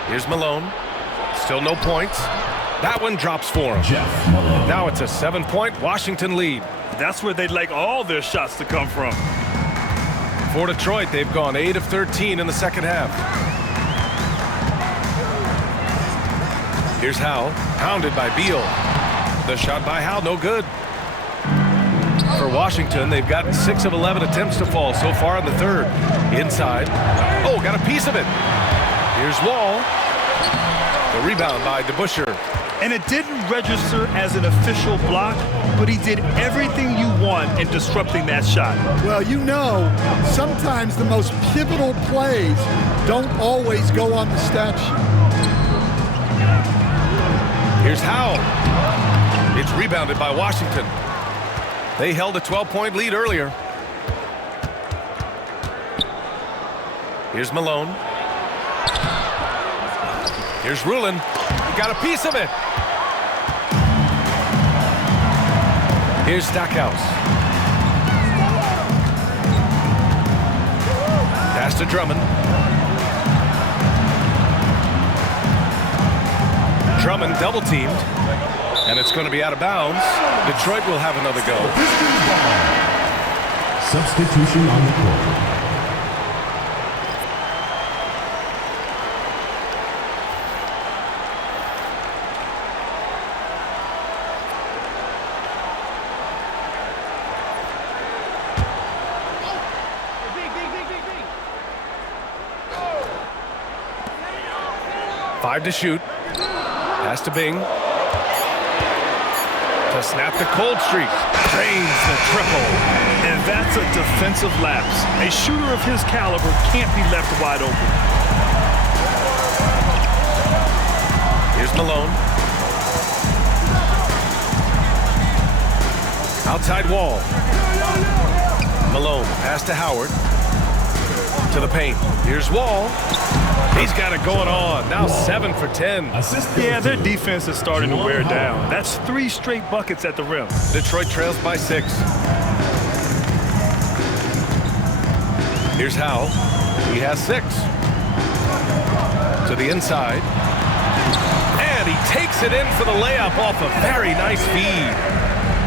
Here's Malone. Still no points. That one drops for him. Now it's a 7-point Washington lead. That's where they'd like all their shots to come from. For Detroit, they've gone 8 of 13 in the second half. Here's Howell, pounded by Beal. The shot by Howell, no good. For Washington, they've gotten 6 of 11 attempts to fall so far in the third. Inside. Oh, got a piece of it. Here's Wall. The rebound by DeBusschere. And it didn't register as an official block, but he did everything you want in disrupting that shot. Well, you know, sometimes the most pivotal plays don't always go on the stat sheet. Here's Howell. It's rebounded by Washington. They held a 12-point lead earlier. Here's Malone. Here's Rulin. Got a piece of it. Here's Stackhouse. Pass to Drummond. Drummond double-teamed. And it's going to be out of bounds. Detroit will have another go. Substitution on the court. Five to shoot. Pass to Bing. To snap the cold streak. Drains the triple. And that's a defensive lapse. A shooter of his caliber can't be left wide open. Here's Malone. Outside Wall. Malone. Pass to Howard. To the paint. Here's Wall. He's got it going on. Now 7 for 10. Yeah, their defense is starting to wear down. That's 3 straight buckets at the rim. Detroit trails by 6. Here's Howell. He has 6. To the inside. And he takes it in for the layup off a very nice feed.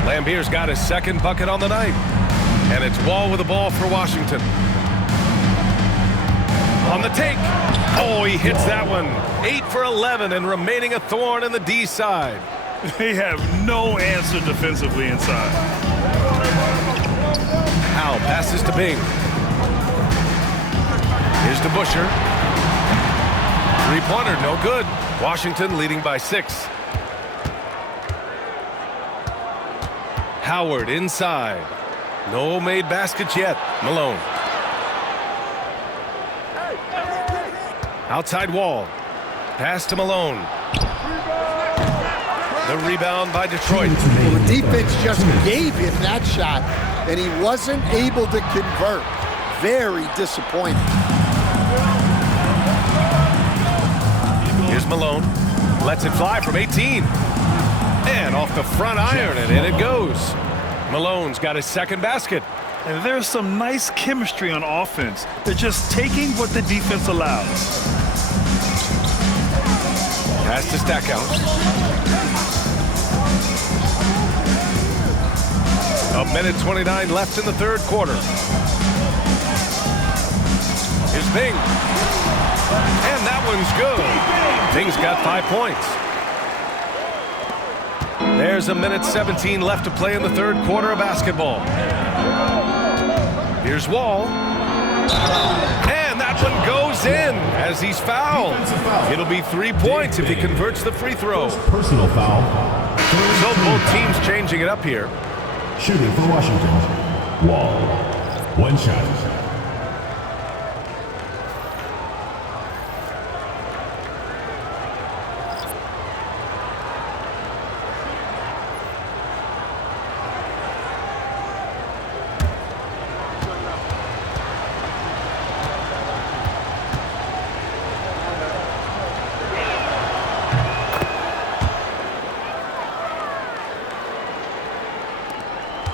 Lambier's got his second bucket on the night. And it's Wall with the ball for Washington. On the take. Oh, he hits that one. 8 for 11 and remaining a thorn in the D side. They have no answer defensively inside. Howell passes to Bing. Here's DeBusschere. Three-pointer, no good. Washington leading by 6. Howard inside. No made baskets yet. Malone. Outside Wall. Pass to Malone. The rebound by Detroit. Well, the defense just gave him that shot, and he wasn't able to convert. Very disappointing. Here's Malone. Lets it fly from 18. And off the front iron, and in it goes. Malone's got his second basket. And there's some nice chemistry on offense. They're just taking what the defense allows. Pass to Stackhouse. A minute 29 left in the third quarter. Here's Bing. And that one's good. Bing's got 5 points. There's a minute 17 left to play in the third quarter of basketball. Here's Wall. And that one goes in as he's fouled. It'll be 3 points if he converts the free throw. Personal foul. So both teams changing it up here. Shooting for Washington. Wall. 1 shot.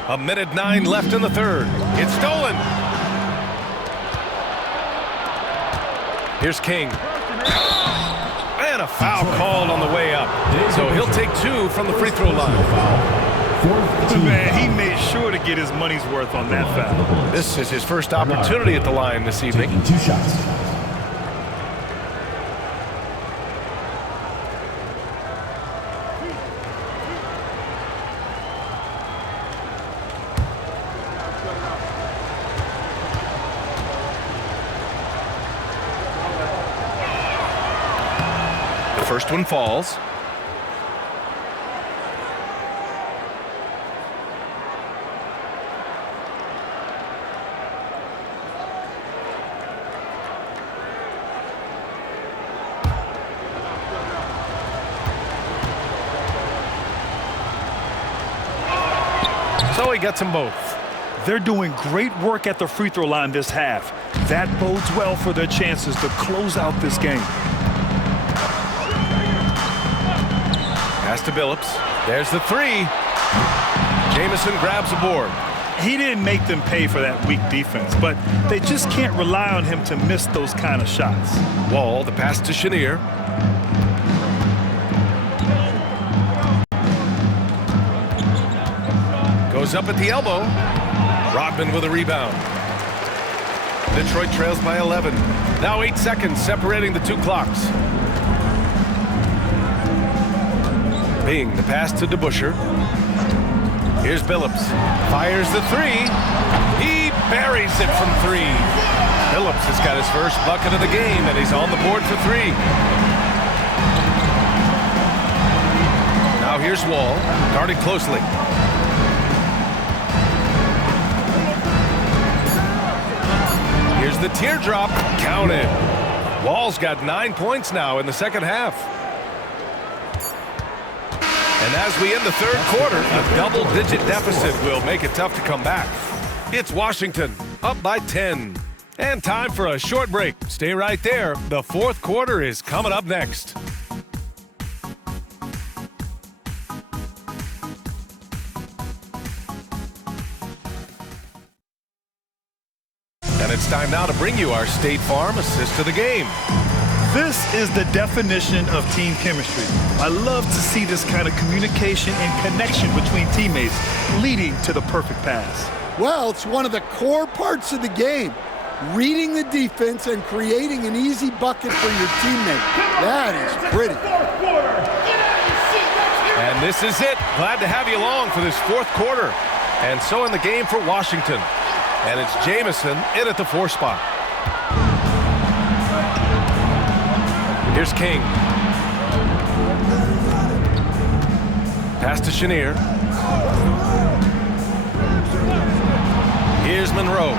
A minute 9 left in the third. It's stolen. Here's King. And a foul called on the way up. So he'll take 2 from the free throw line. Man, he made sure to get his money's worth on that foul. This is his first opportunity at the line this evening. Taking 2 shots. First one falls. So he gets them both. They're doing great work at the free throw line this half. That bodes well for their chances to close out this game. Pass to Billups. There's the 3. Jamison grabs the board. He didn't make them pay for that weak defense, but they just can't rely on him to miss those kind of shots. Wall, the pass to Chenier. Goes up at the elbow. Rodman with a rebound. Detroit trails by 11. Now 8 seconds separating the 2 clocks. Bing, the pass to DeBusschere. Here's Billups. Fires the 3. He buries it from 3. Billups has got his first bucket of the game, and he's on the board for 3. Now here's Wall, guarded closely. Here's the teardrop. Counted. Wall's got 9 points now in the second half. And as we end the third quarter, a double-digit deficit will make it tough to come back. It's Washington, up by 10. And time for a short break. Stay right there. The fourth quarter is coming up next. And it's time now to bring you our State Farm assist of the game. This is the definition of team chemistry. I love to see this kind of communication and connection between teammates leading to the perfect pass. Well, it's one of the core parts of the game. Reading the defense and creating an easy bucket for your teammate. That is pretty. And this is it. Glad to have you along for this fourth quarter. And so in the game for Washington. And it's Jamison in at the 4 spot. Here's King. Pass to Chenier. Here's Monroe.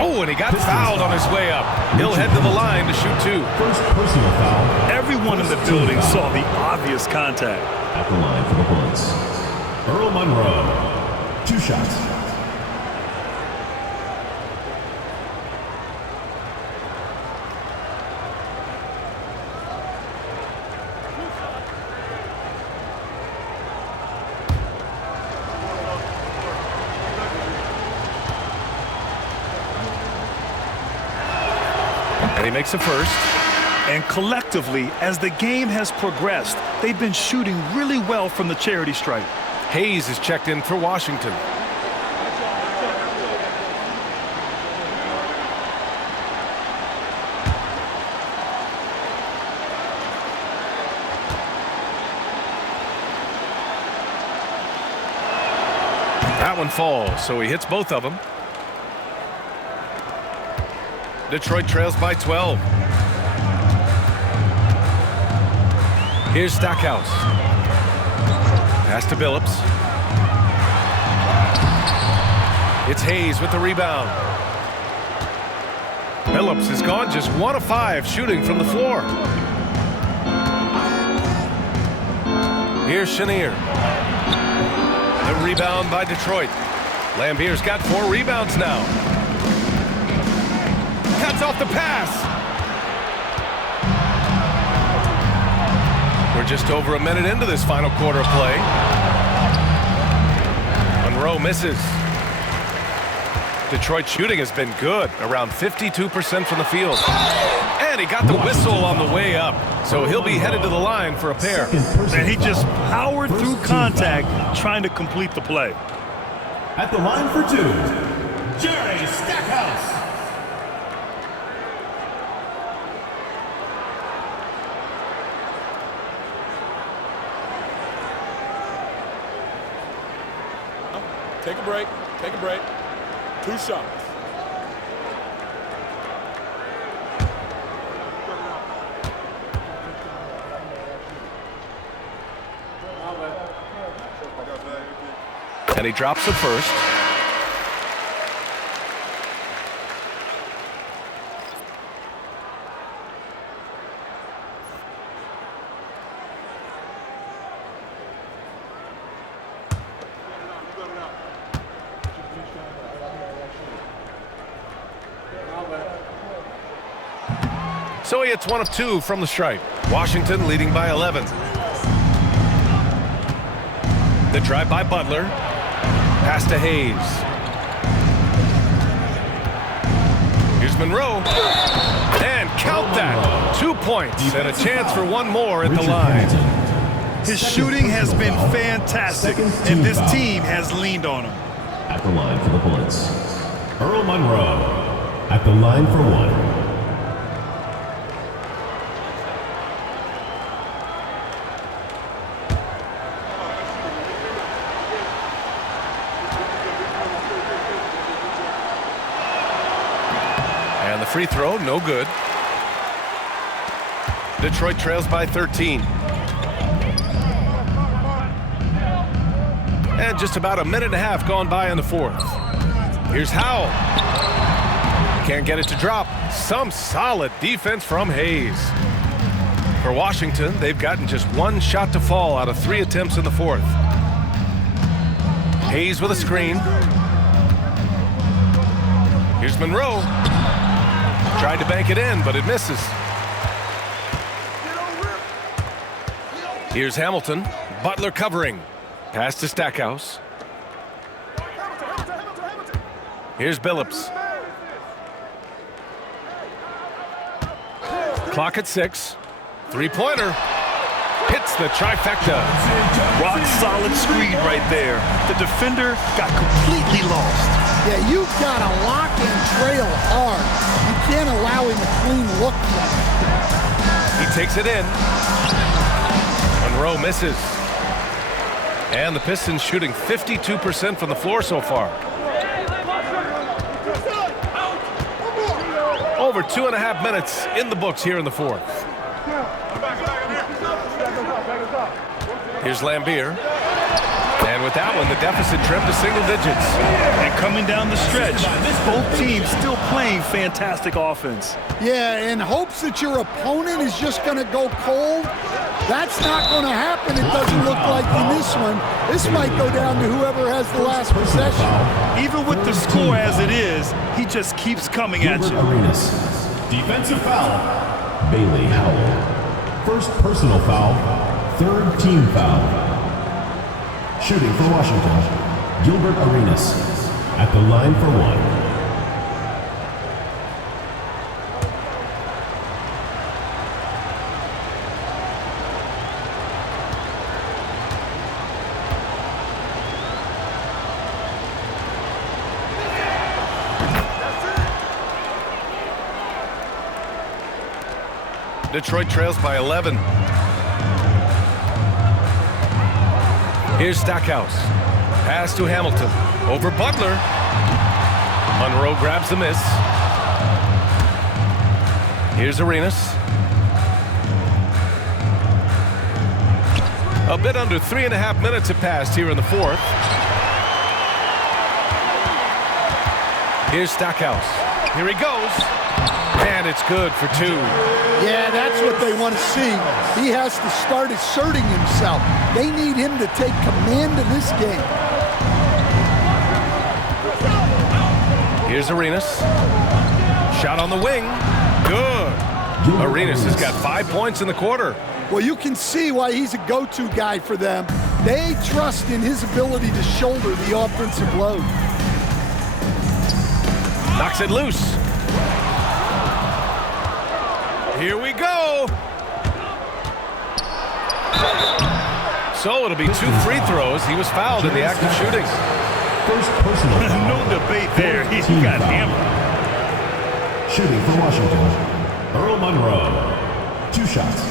Oh, and he got fouled on his way up. He'll head to the line to shoot 2. First personal foul. Everyone in the building saw the obvious contact. At the line for the Bullets, Earl Monroe. 2 shots. And he makes a first. And collectively, as the game has progressed, they've been shooting really well from the charity stripe. Hayes is checked in for Washington. That one falls, so he hits both of them. Detroit trails by 12. Here's Stackhouse. Pass to Billups. It's Hayes with the rebound. Billups has gone just 1 of 5 shooting from the floor. Here's Chenier. The rebound by Detroit. Lambier's got 4 rebounds now. Cuts off the pass. We're just over a minute into this final quarter of play. Monroe misses. Detroit shooting has been good, around 52% from the field. And he got the whistle on the way up, so he'll be headed to the line for a pair. And he just powered through contact trying to complete the play. At the line for 2, Jerry Stackhouse. Take a break. Take a break. 2 shots. And he drops the first. So he hits 1 of 2 from the stripe. Washington leading by 11. The drive by Butler. Pass to Hayes. Here's Monroe. And count that. 2 points and a chance for 1 more at the line. His shooting has been fantastic, and this team has leaned on him. At the line for the Bullets, Earl Monroe. At the line for 1. And the free throw, no good. Detroit trails by 13. And just about a minute and a half gone by in the 4th. Here's Howell. Can't get it to drop. Some solid defense from Hayes. For Washington, they've gotten just 1 shot to fall out of 3 attempts in the 4th. Hayes with a screen. Here's Monroe. Tried to bank it in, but it misses. Here's Hamilton. Butler covering. Pass to Stackhouse. Here's Billups. Clock at 6. 3-pointer. Hits the trifecta. Rock solid screen right there. The defender got completely lost. Yeah, you've got to lock and trail hard. You can't allow him a clean look. He takes it in. Monroe misses. And the Pistons shooting 52% from the floor so far. Over 2.5 minutes in the books here in the fourth. Here's Lambeer. And with that one, the deficit trimmed to single digits. And coming down the stretch, both teams still playing fantastic offense. Yeah, in hopes that your opponent is just going to go cold. That's not going to happen, it doesn't look like in this one. This might go down to whoever has the last possession. Even with the score as it is, he just keeps coming at you. Arenas. Defensive foul, Bailey Howell. First personal foul, third team foul. Shooting for Washington, Gilbert Arenas at the line for one. Detroit trails by 11. Here's Stackhouse. Pass to Hamilton. Over Butler. Monroe grabs the miss. Here's Arenas. A bit under 3.5 minutes have passed here in the fourth. Here's Stackhouse. Here he goes. And it's good for two. Yeah, that's what they want to see. He has to start asserting himself. They need him to take command of this game. Here's Arenas. Shot on the wing. Good. Arenas has got 5 points in the quarter. Well, you can see why he's a go-to guy for them. They trust in his ability to shoulder the offensive load. Knocks it loose. Here we go. So it'll be 2 free throws. He was fouled in the act of shooting. First personal foul. No debate there. He got hammered. Shooting for Washington, Earl Monroe. 2 shots.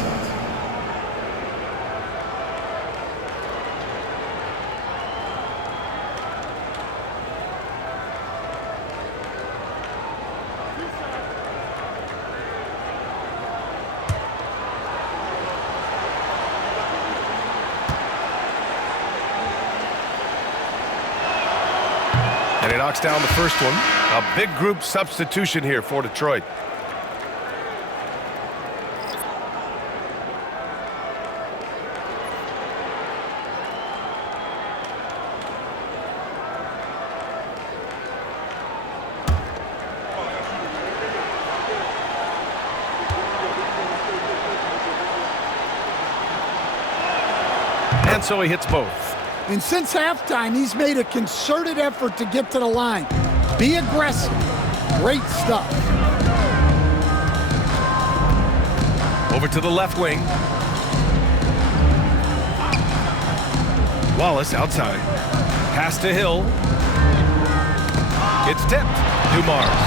And he knocks down the first one. A big group substitution here for Detroit. And so he hits both. And since halftime, he's made a concerted effort to get to the line. Be aggressive. Great stuff. Over to the left wing. Wallace outside. Pass to Hill. It's tipped. Dumars.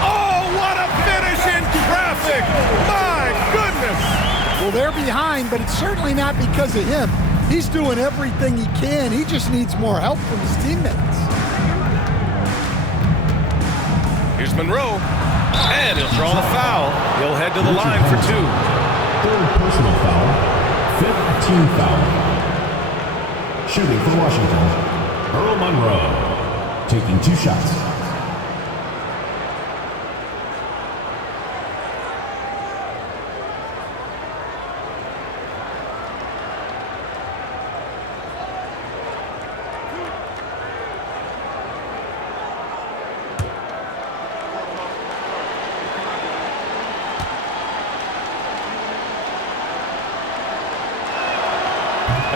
Oh, what a finish in traffic! My goodness! Well, they're behind, but it's certainly not because of him. He's doing everything he can. He just needs more help from his teammates. Here's Monroe. And he'll draw the foul. He'll head to the line for 2. Third personal foul, 5th team foul. Shooting for Washington, Earl Monroe. Taking 2 shots.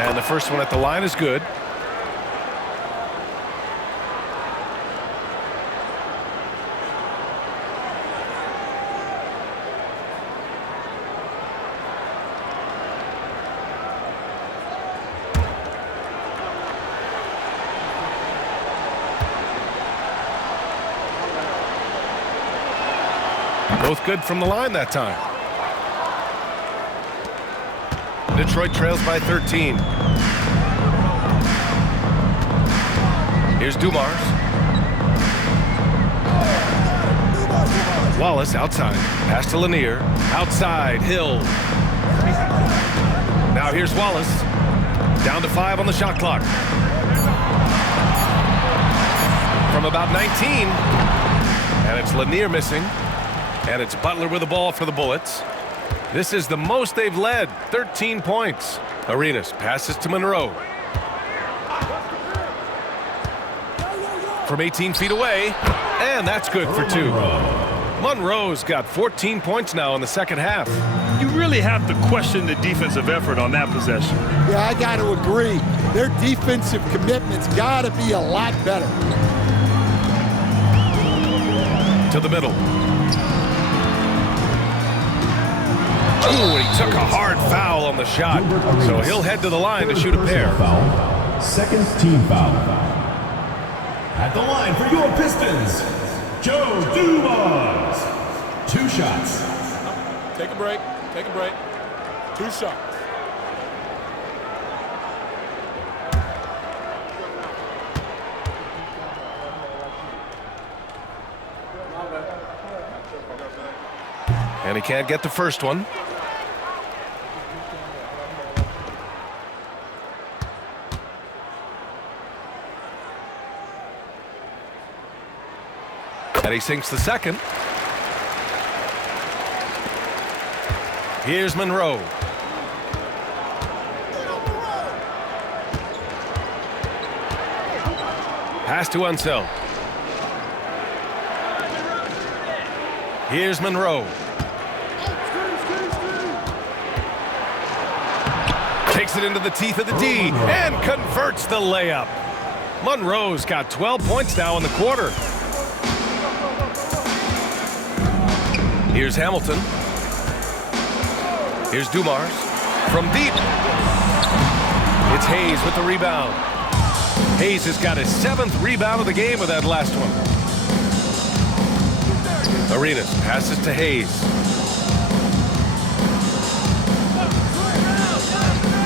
And the first one at the line is good. Both good from the line that time. Detroit trails by 13. Here's Dumars. Wallace outside. Pass to Lanier. Outside. Hill. Now here's Wallace. Down to 5 on the shot clock. From about 19. And it's Lanier missing. And it's Butler with the ball for the Bullets. This is the most they've led. 13 points. Arenas passes to Monroe. From 18 feet away. And that's good for 2. Monroe's got 14 points now in the second half. You really have to question the defensive effort on that possession. Yeah, I got to agree. Their defensive commitment's got to be a lot better. To the middle. Ooh, he took a hard foul on the shot. So he'll head to the line to shoot a pair. Foul. Second team foul. At the line for your Pistons, Joe Dumars. 2 shots. Take a break. Take a break. 2 shots. And he can't get the first one. And he sinks the second. Here's Monroe. Pass to Unseld. Here's Monroe. Takes it into the teeth of the D and converts the layup. Monroe's got 12 points now in the quarter. Here's Hamilton. Here's Dumars from deep. It's Hayes with the rebound. Hayes has got his 7th rebound of the game with that last one. Arenas passes to Hayes.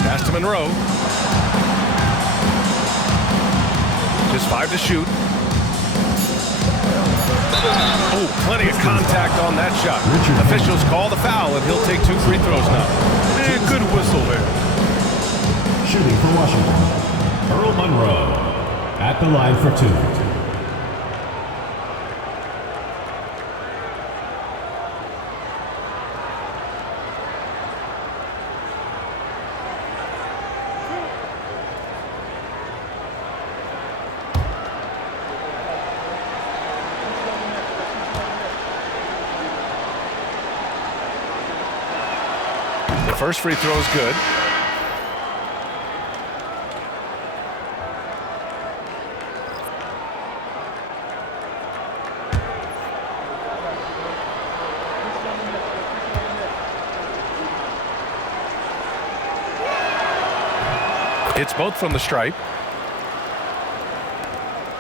Pass to Monroe. Just 5 to shoot. Oh, plenty of contact on that shot. Officials call the foul, and he'll take 2 free throws now. Good whistle there. Shooting for Washington, Earl Monroe. At the line for 2. First free throw is good. It's both from the stripe.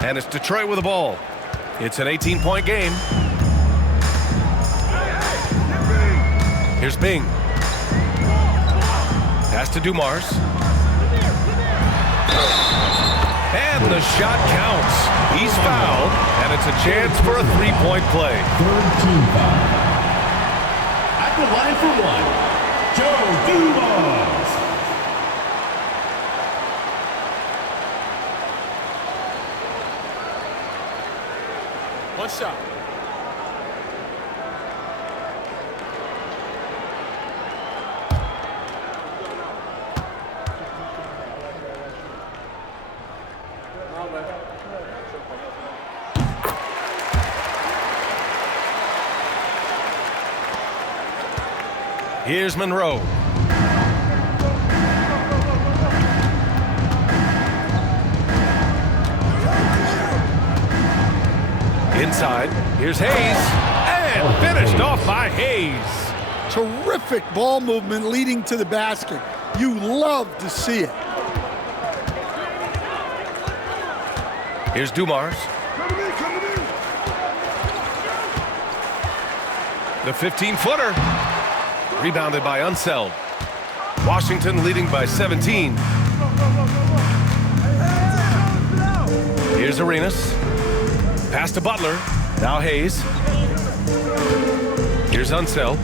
And it's Detroit with the ball. It's an 18-point game. Here's Bing. Pass to Dumars. And the shot counts. He's fouled, and it's a chance for a 3-point play. 3rd team foul. At the line for 1, Joe Dumars. One shot. Here's Monroe. Inside. Here's Hayes. And finished off by Hayes. Terrific ball movement leading to the basket. You love to see it. Here's Dumars. The 15-footer. Rebounded by Unseld. Washington leading by 17. Here's Arenas. Pass to Butler. Now Hayes. Here's Unseld.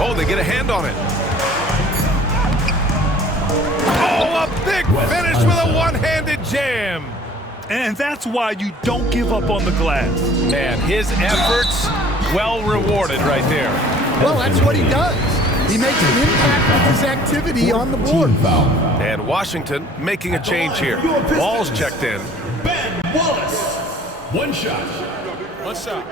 Oh, they get a hand on it. Oh, a big finish with a one-handed jam. And that's why you don't give up on the glass. Man, his efforts well rewarded right there. Well, that's what he does. He makes an impact with his activity on the board. And Washington making a change here. Wall's checked in. Ben Wallace. One shot. One shot.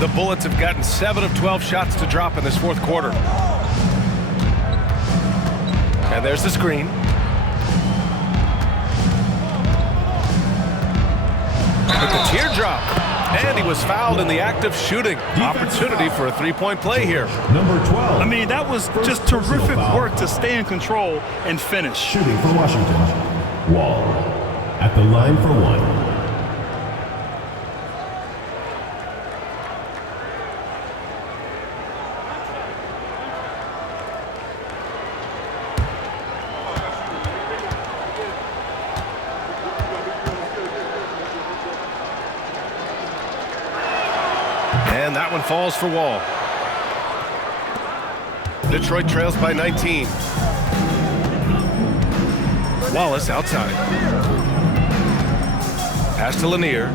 The Bullets have gotten 7 of 12 shots to drop in this fourth quarter. And there's the screen. With the teardrop. And he was fouled in the act of shooting. Opportunity for a three-point play here. Number 12. I mean, that was just terrific work to stay in control and finish. Shooting for Washington. Wall. At the line for one. And that one falls for Wall. Detroit trails by 19. Wallace outside. Pass to Lanier.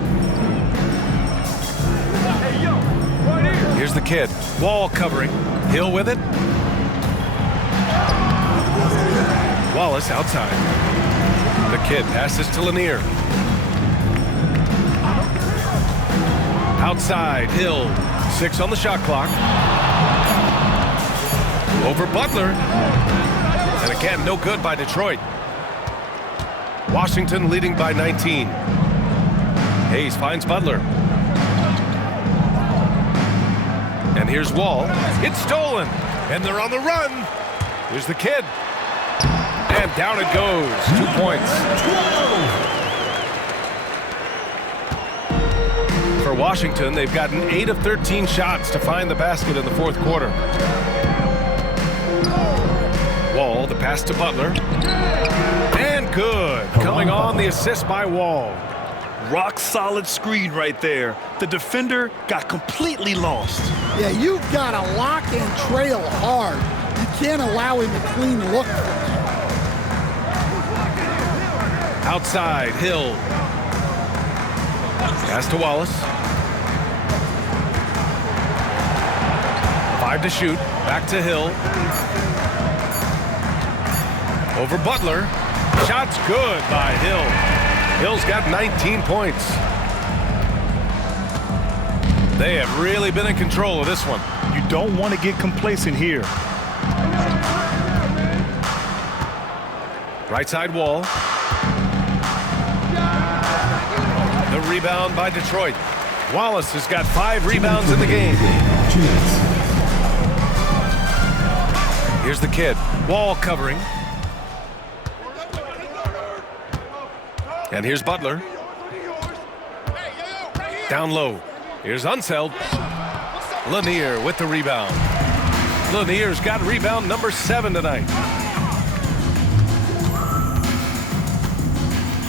Here's the kid. Wall covering. Hill with it. Wallace outside. The kid passes to Lanier. Outside, Hill. 6 on the shot clock. Over Butler. And again, no good by Detroit. Washington leading by 19. Hayes finds Butler. And here's Wall. It's stolen. And they're on the run. Here's the kid. And down it goes. 2 points. For Washington, they've gotten 8 of 13 shots to find the basket in the fourth quarter. Wall, the pass to Butler. And good. Coming on the assist by Wall. Rock solid screen right there. The defender got completely lost. Yeah, you've got to lock and trail hard. You can't allow him a clean look. Outside, Hill. Pass to Wallace. 5 to shoot. Back to Hill. Over Butler. Shot's good by Hill. Hill's got 19 points. They have really been in control of this one. You don't want to get complacent here. Right side Wall. The rebound by Detroit. Wallace has got 5 rebounds in the game. Here's the kid. Wall covering. And here's Butler. Down low. Here's Unseld. Lanier with the rebound. Lanier's got rebound number 7 tonight.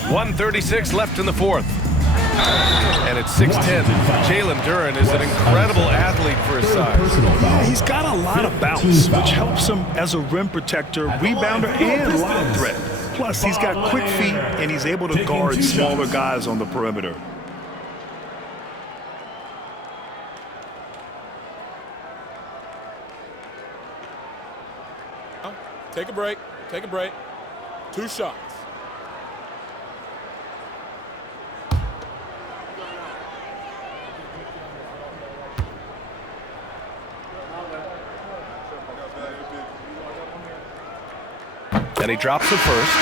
1:36 left in the fourth. And it's 6-10. Jalen Duren is an incredible athlete for his size. Yeah, he's got a lot of bounce, which helps him as a rim protector, rebounder, and lob threat. Plus, he's got quick feet, and he's able to guard smaller guys on the perimeter. Take a break. Take a break. 2 shots. And he drops the first.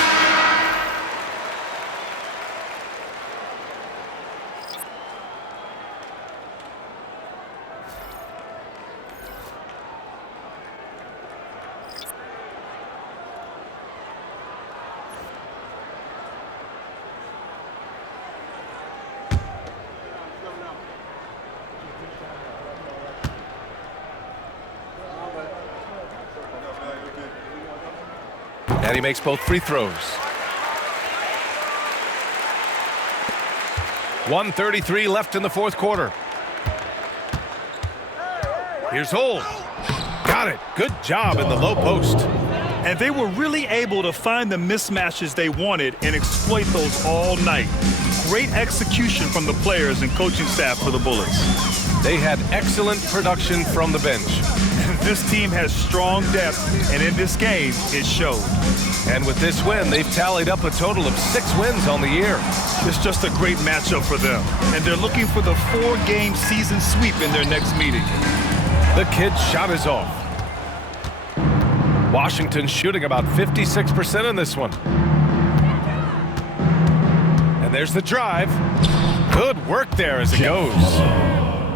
And he makes both free throws. 1:33 left in the fourth quarter. Here's Hole. Got it. Good job in the low post. And they were really able to find the mismatches they wanted and exploit those all night. Great execution from the players and coaching staff for the Bullets. They had excellent production from the bench. This team has strong depth, and in this game, it showed. And with this win, they've tallied up a total of 6 wins on the year. It's just a great matchup for them, and they're looking for the 4-game season sweep in their next meeting. The kid's shot is off. Washington shooting about 56% in this one. And there's the drive. Good work there as it goes.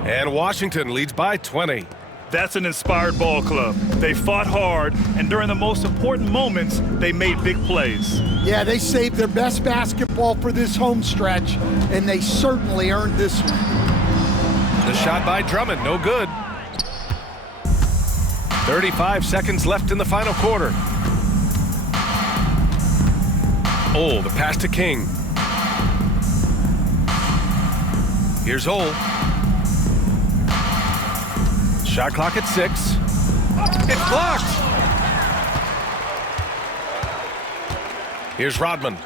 And Washington leads by 20. That's an inspired ball club. They fought hard, and during the most important moments, they made big plays. Yeah, they saved their best basketball for this home stretch, and they certainly earned this one. The shot by Drummond, no good. 35 seconds left in the final quarter. Oh, the pass to King. Here's Hole. Shot clock at 6. It's blocked. Here's Rodman.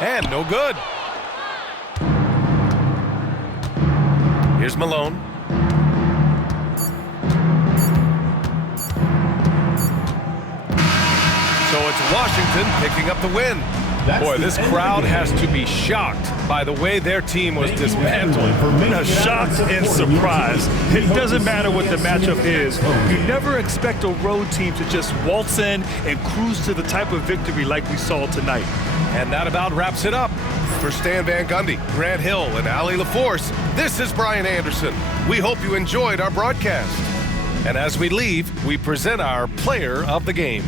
And no good. Here's Malone. So it's Washington picking up the win. Boy, this crowd has to be shocked by the way their team was dismantled. Shocked and surprised. It doesn't matter what the matchup is. You never expect a road team to just waltz in and cruise to the type of victory like we saw tonight. And that about wraps it up. For Stan Van Gundy, Grant Hill, and Ali LaForce, this is Brian Anderson. We hope you enjoyed our broadcast. And as we leave, we present our player of the game.